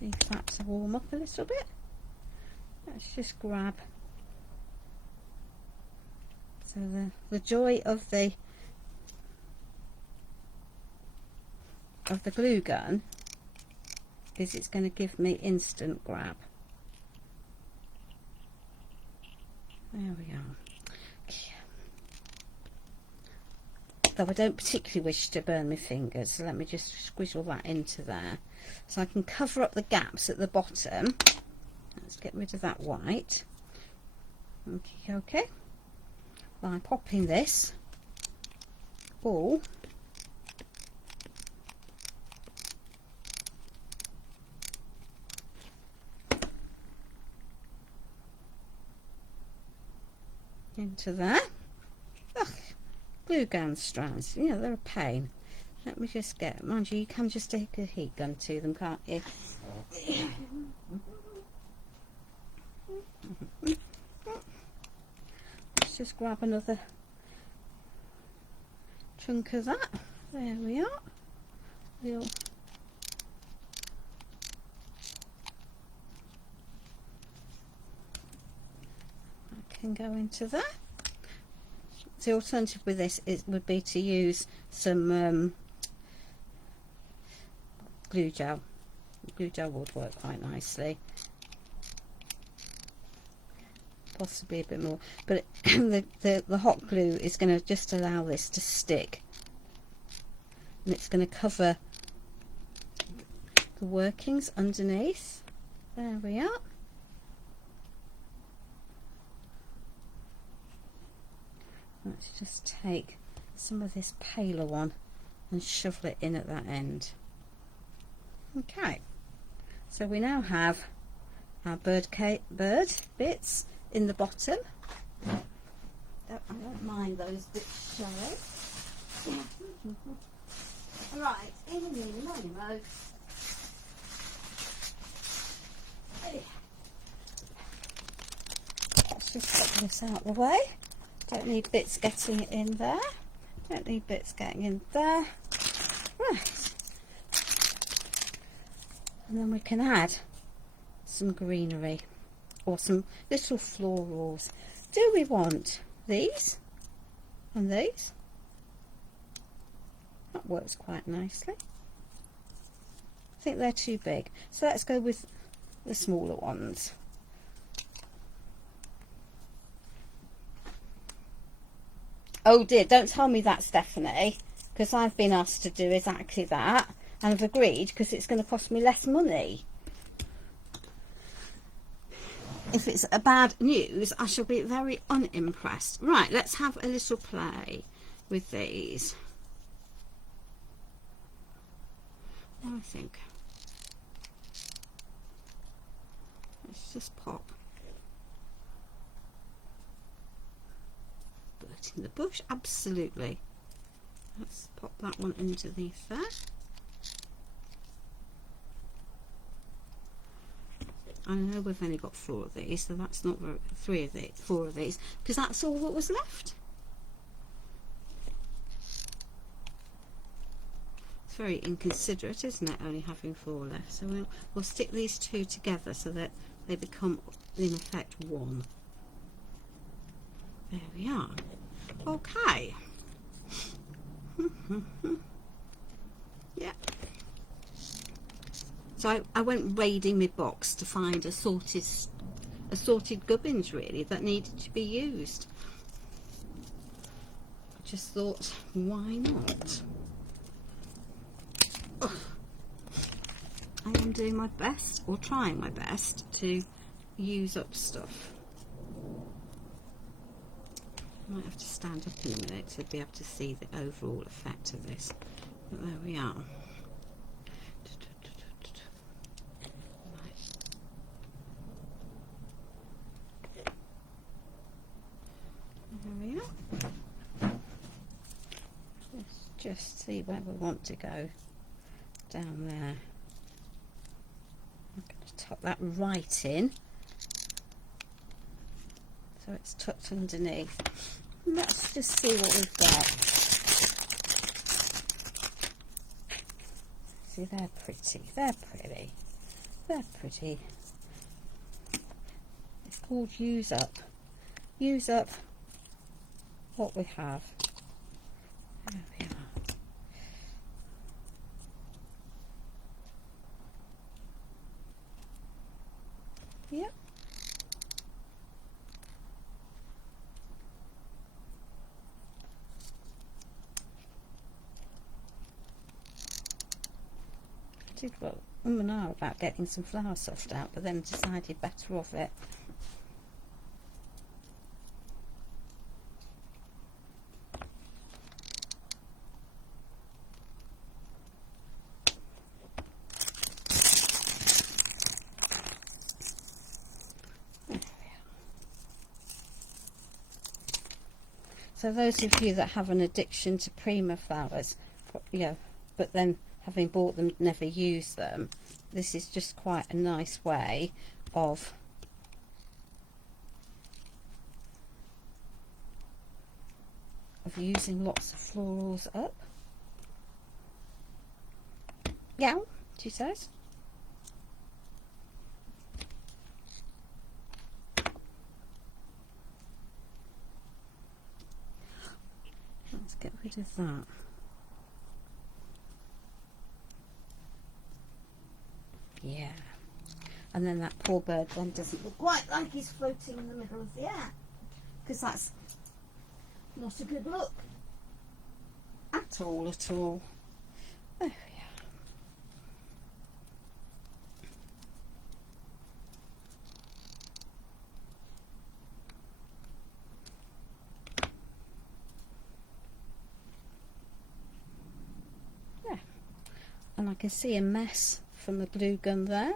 Leave that to warm up a little bit. Let's just grab. So the joy of the glue gun is it's going to give me instant grab. There we are. Though I don't particularly wish to burn my fingers, so let me just squizzle that into there, so I can cover up the gaps at the bottom. Let's get rid of that white. Okay, by popping this all into there. Ugh, glue gun strands, you know, they're a pain. Let me just get, mind you, you can just take a heat gun to them, can't you? Let's just grab another chunk of that. There we are. We'll can go into there. The alternative with this would be to use some glue gel. Glue gel would work quite nicely. possibly a bit more, but the hot glue is going to just allow this to stick, and it's going to cover the workings underneath. There we are. Let's just take some of this paler one and shovel it in at that end. Okay, so we now have our bird bits in the bottom. I don't mind those bits showing. Right, in mode. Let's just put this out of the way. Don't need bits getting in there. Don't need bits getting in there. Right. And then we can add some greenery or some little florals. Do we want these and these? That works quite nicely. I think they're too big, so let's go with the smaller ones. Oh dear, don't tell me that, Stephanie, because I've been asked to do exactly that and I've agreed because it's going to cost me less money. If it's a bad news, I shall be very unimpressed. Right, let's have a little play with these. I think let's just pop bird in the bush. Absolutely. Let's pop that one underneath there. I know we've only got 4 of these, so that's not very, 4 of these, because that's all that was left. It's very inconsiderate, isn't it, only having 4 left? So we'll stick these 2 together so that they become, in effect, 1. There we are. Okay. Yeah. So I went raiding my box to find assorted gubbins, really, that needed to be used. I just thought, why not? Ugh. I am doing my best, or trying my best, to use up stuff. I might have to stand up in a minute to be able to see the overall effect of this. But there we are. There we are. Let's just see where we want to go. Down there. I'm going to tuck that right in, so it's tucked underneath. Let's just see what we've got. See, they're pretty. They're pretty. They're pretty. It's called use up. Use up what we have. There we are. Yep. I did well, and I about getting some flower soft out, but then decided better of it. So those of you that have an addiction to Prima flowers, but then having bought them, never use them, this is just quite a nice way of using lots of florals up. Yeah, she says. Let's get rid of that. Yeah. and then that poor bird then doesn't look quite like he's floating in the middle of the air, because that's not a good look at all, at all. There we are. Yeah, and I can see a mess from the glue gun there,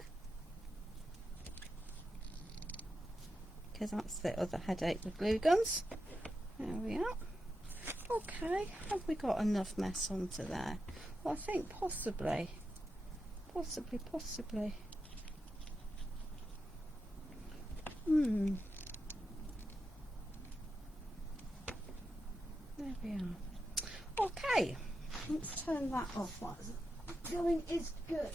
because that's the other headache with glue guns. There we are. Okay, have we got enough mess onto there? Well, I think possibly. There we are. Okay, let's turn that off. What's going is good.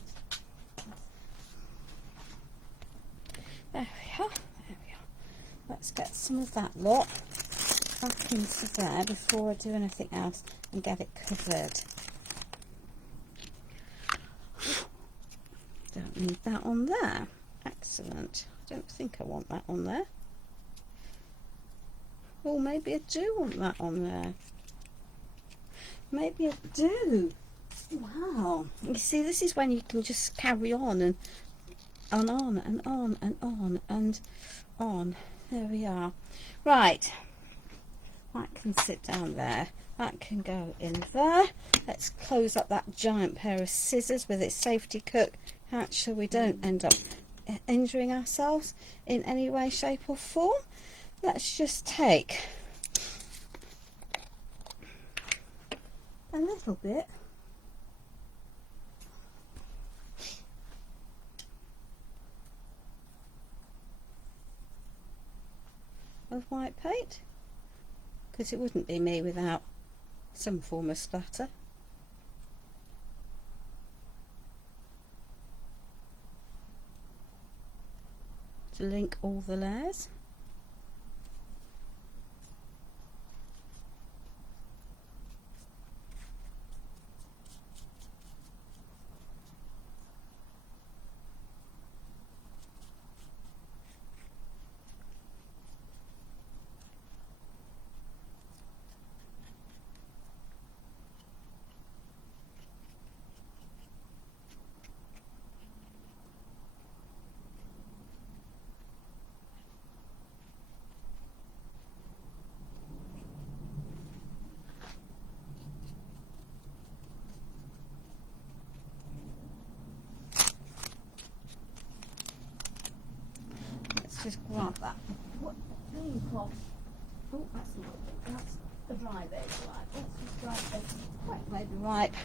There we are. Let's get some of that lot back into there before I do anything else and get it covered. Don't need that on there. Excellent. I don't think I want that on there. Well, maybe I do want that on there. Maybe I do. Wow. You see, this is when you can just carry on and on and on and on and on. There we are. Right. That can sit down there. That can go in there. Let's close up that giant pair of scissors with its safety catch so we don't end up injuring ourselves in any way, shape or form. Let's just take a little bit of white paint, because it wouldn't be me without some form of splatter. To link all the layers. Just grab that. What clean cloth? Oh, that's a dry bit. Right, let's just grab this wet baby wipe.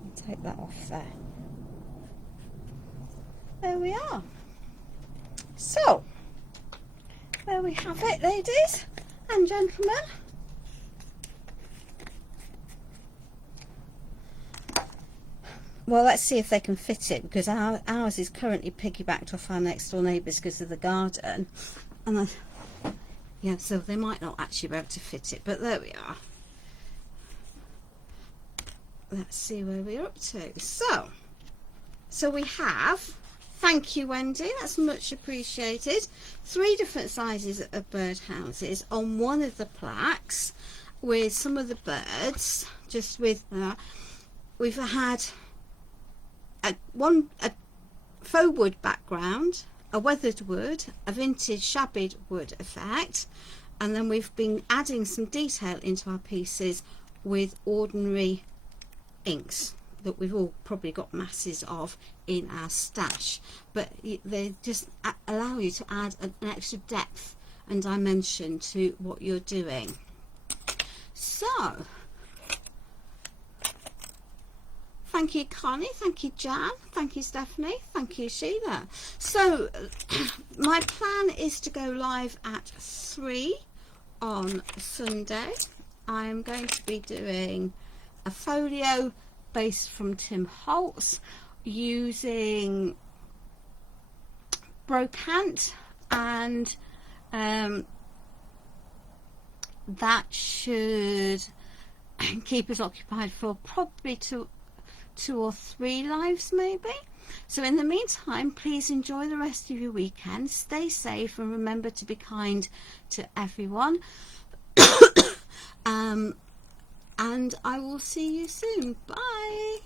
And take that off there. There we are. So, there we have it, ladies and gentlemen. Well, let's see if they can fit it, because ours is currently piggybacked off our next door neighbours because of the garden, and yeah, so they might not actually be able to fit it, but there we are. Let's see where we're up to. So we have, thank you Wendy, that's much appreciated, 3 different sizes of birdhouses on one of the plaques with some of the birds, just with we've had a faux wood background, a weathered wood, a vintage shabby wood effect, and then we've been adding some detail into our pieces with ordinary inks that we've all probably got masses of in our stash, but they just allow you to add an extra depth and dimension to what you're doing. So thank you Connie, thank you Jan, thank you Stephanie, thank you Sheila. So my plan is to go live at 3 on Sunday. I'm going to be doing a folio based from Tim Holtz using brocante, and that should keep us occupied for probably 2 or 3 lives maybe. So in the meantime, please enjoy the rest of your weekend, stay safe, and remember to be kind to everyone. And I will see you soon. Bye.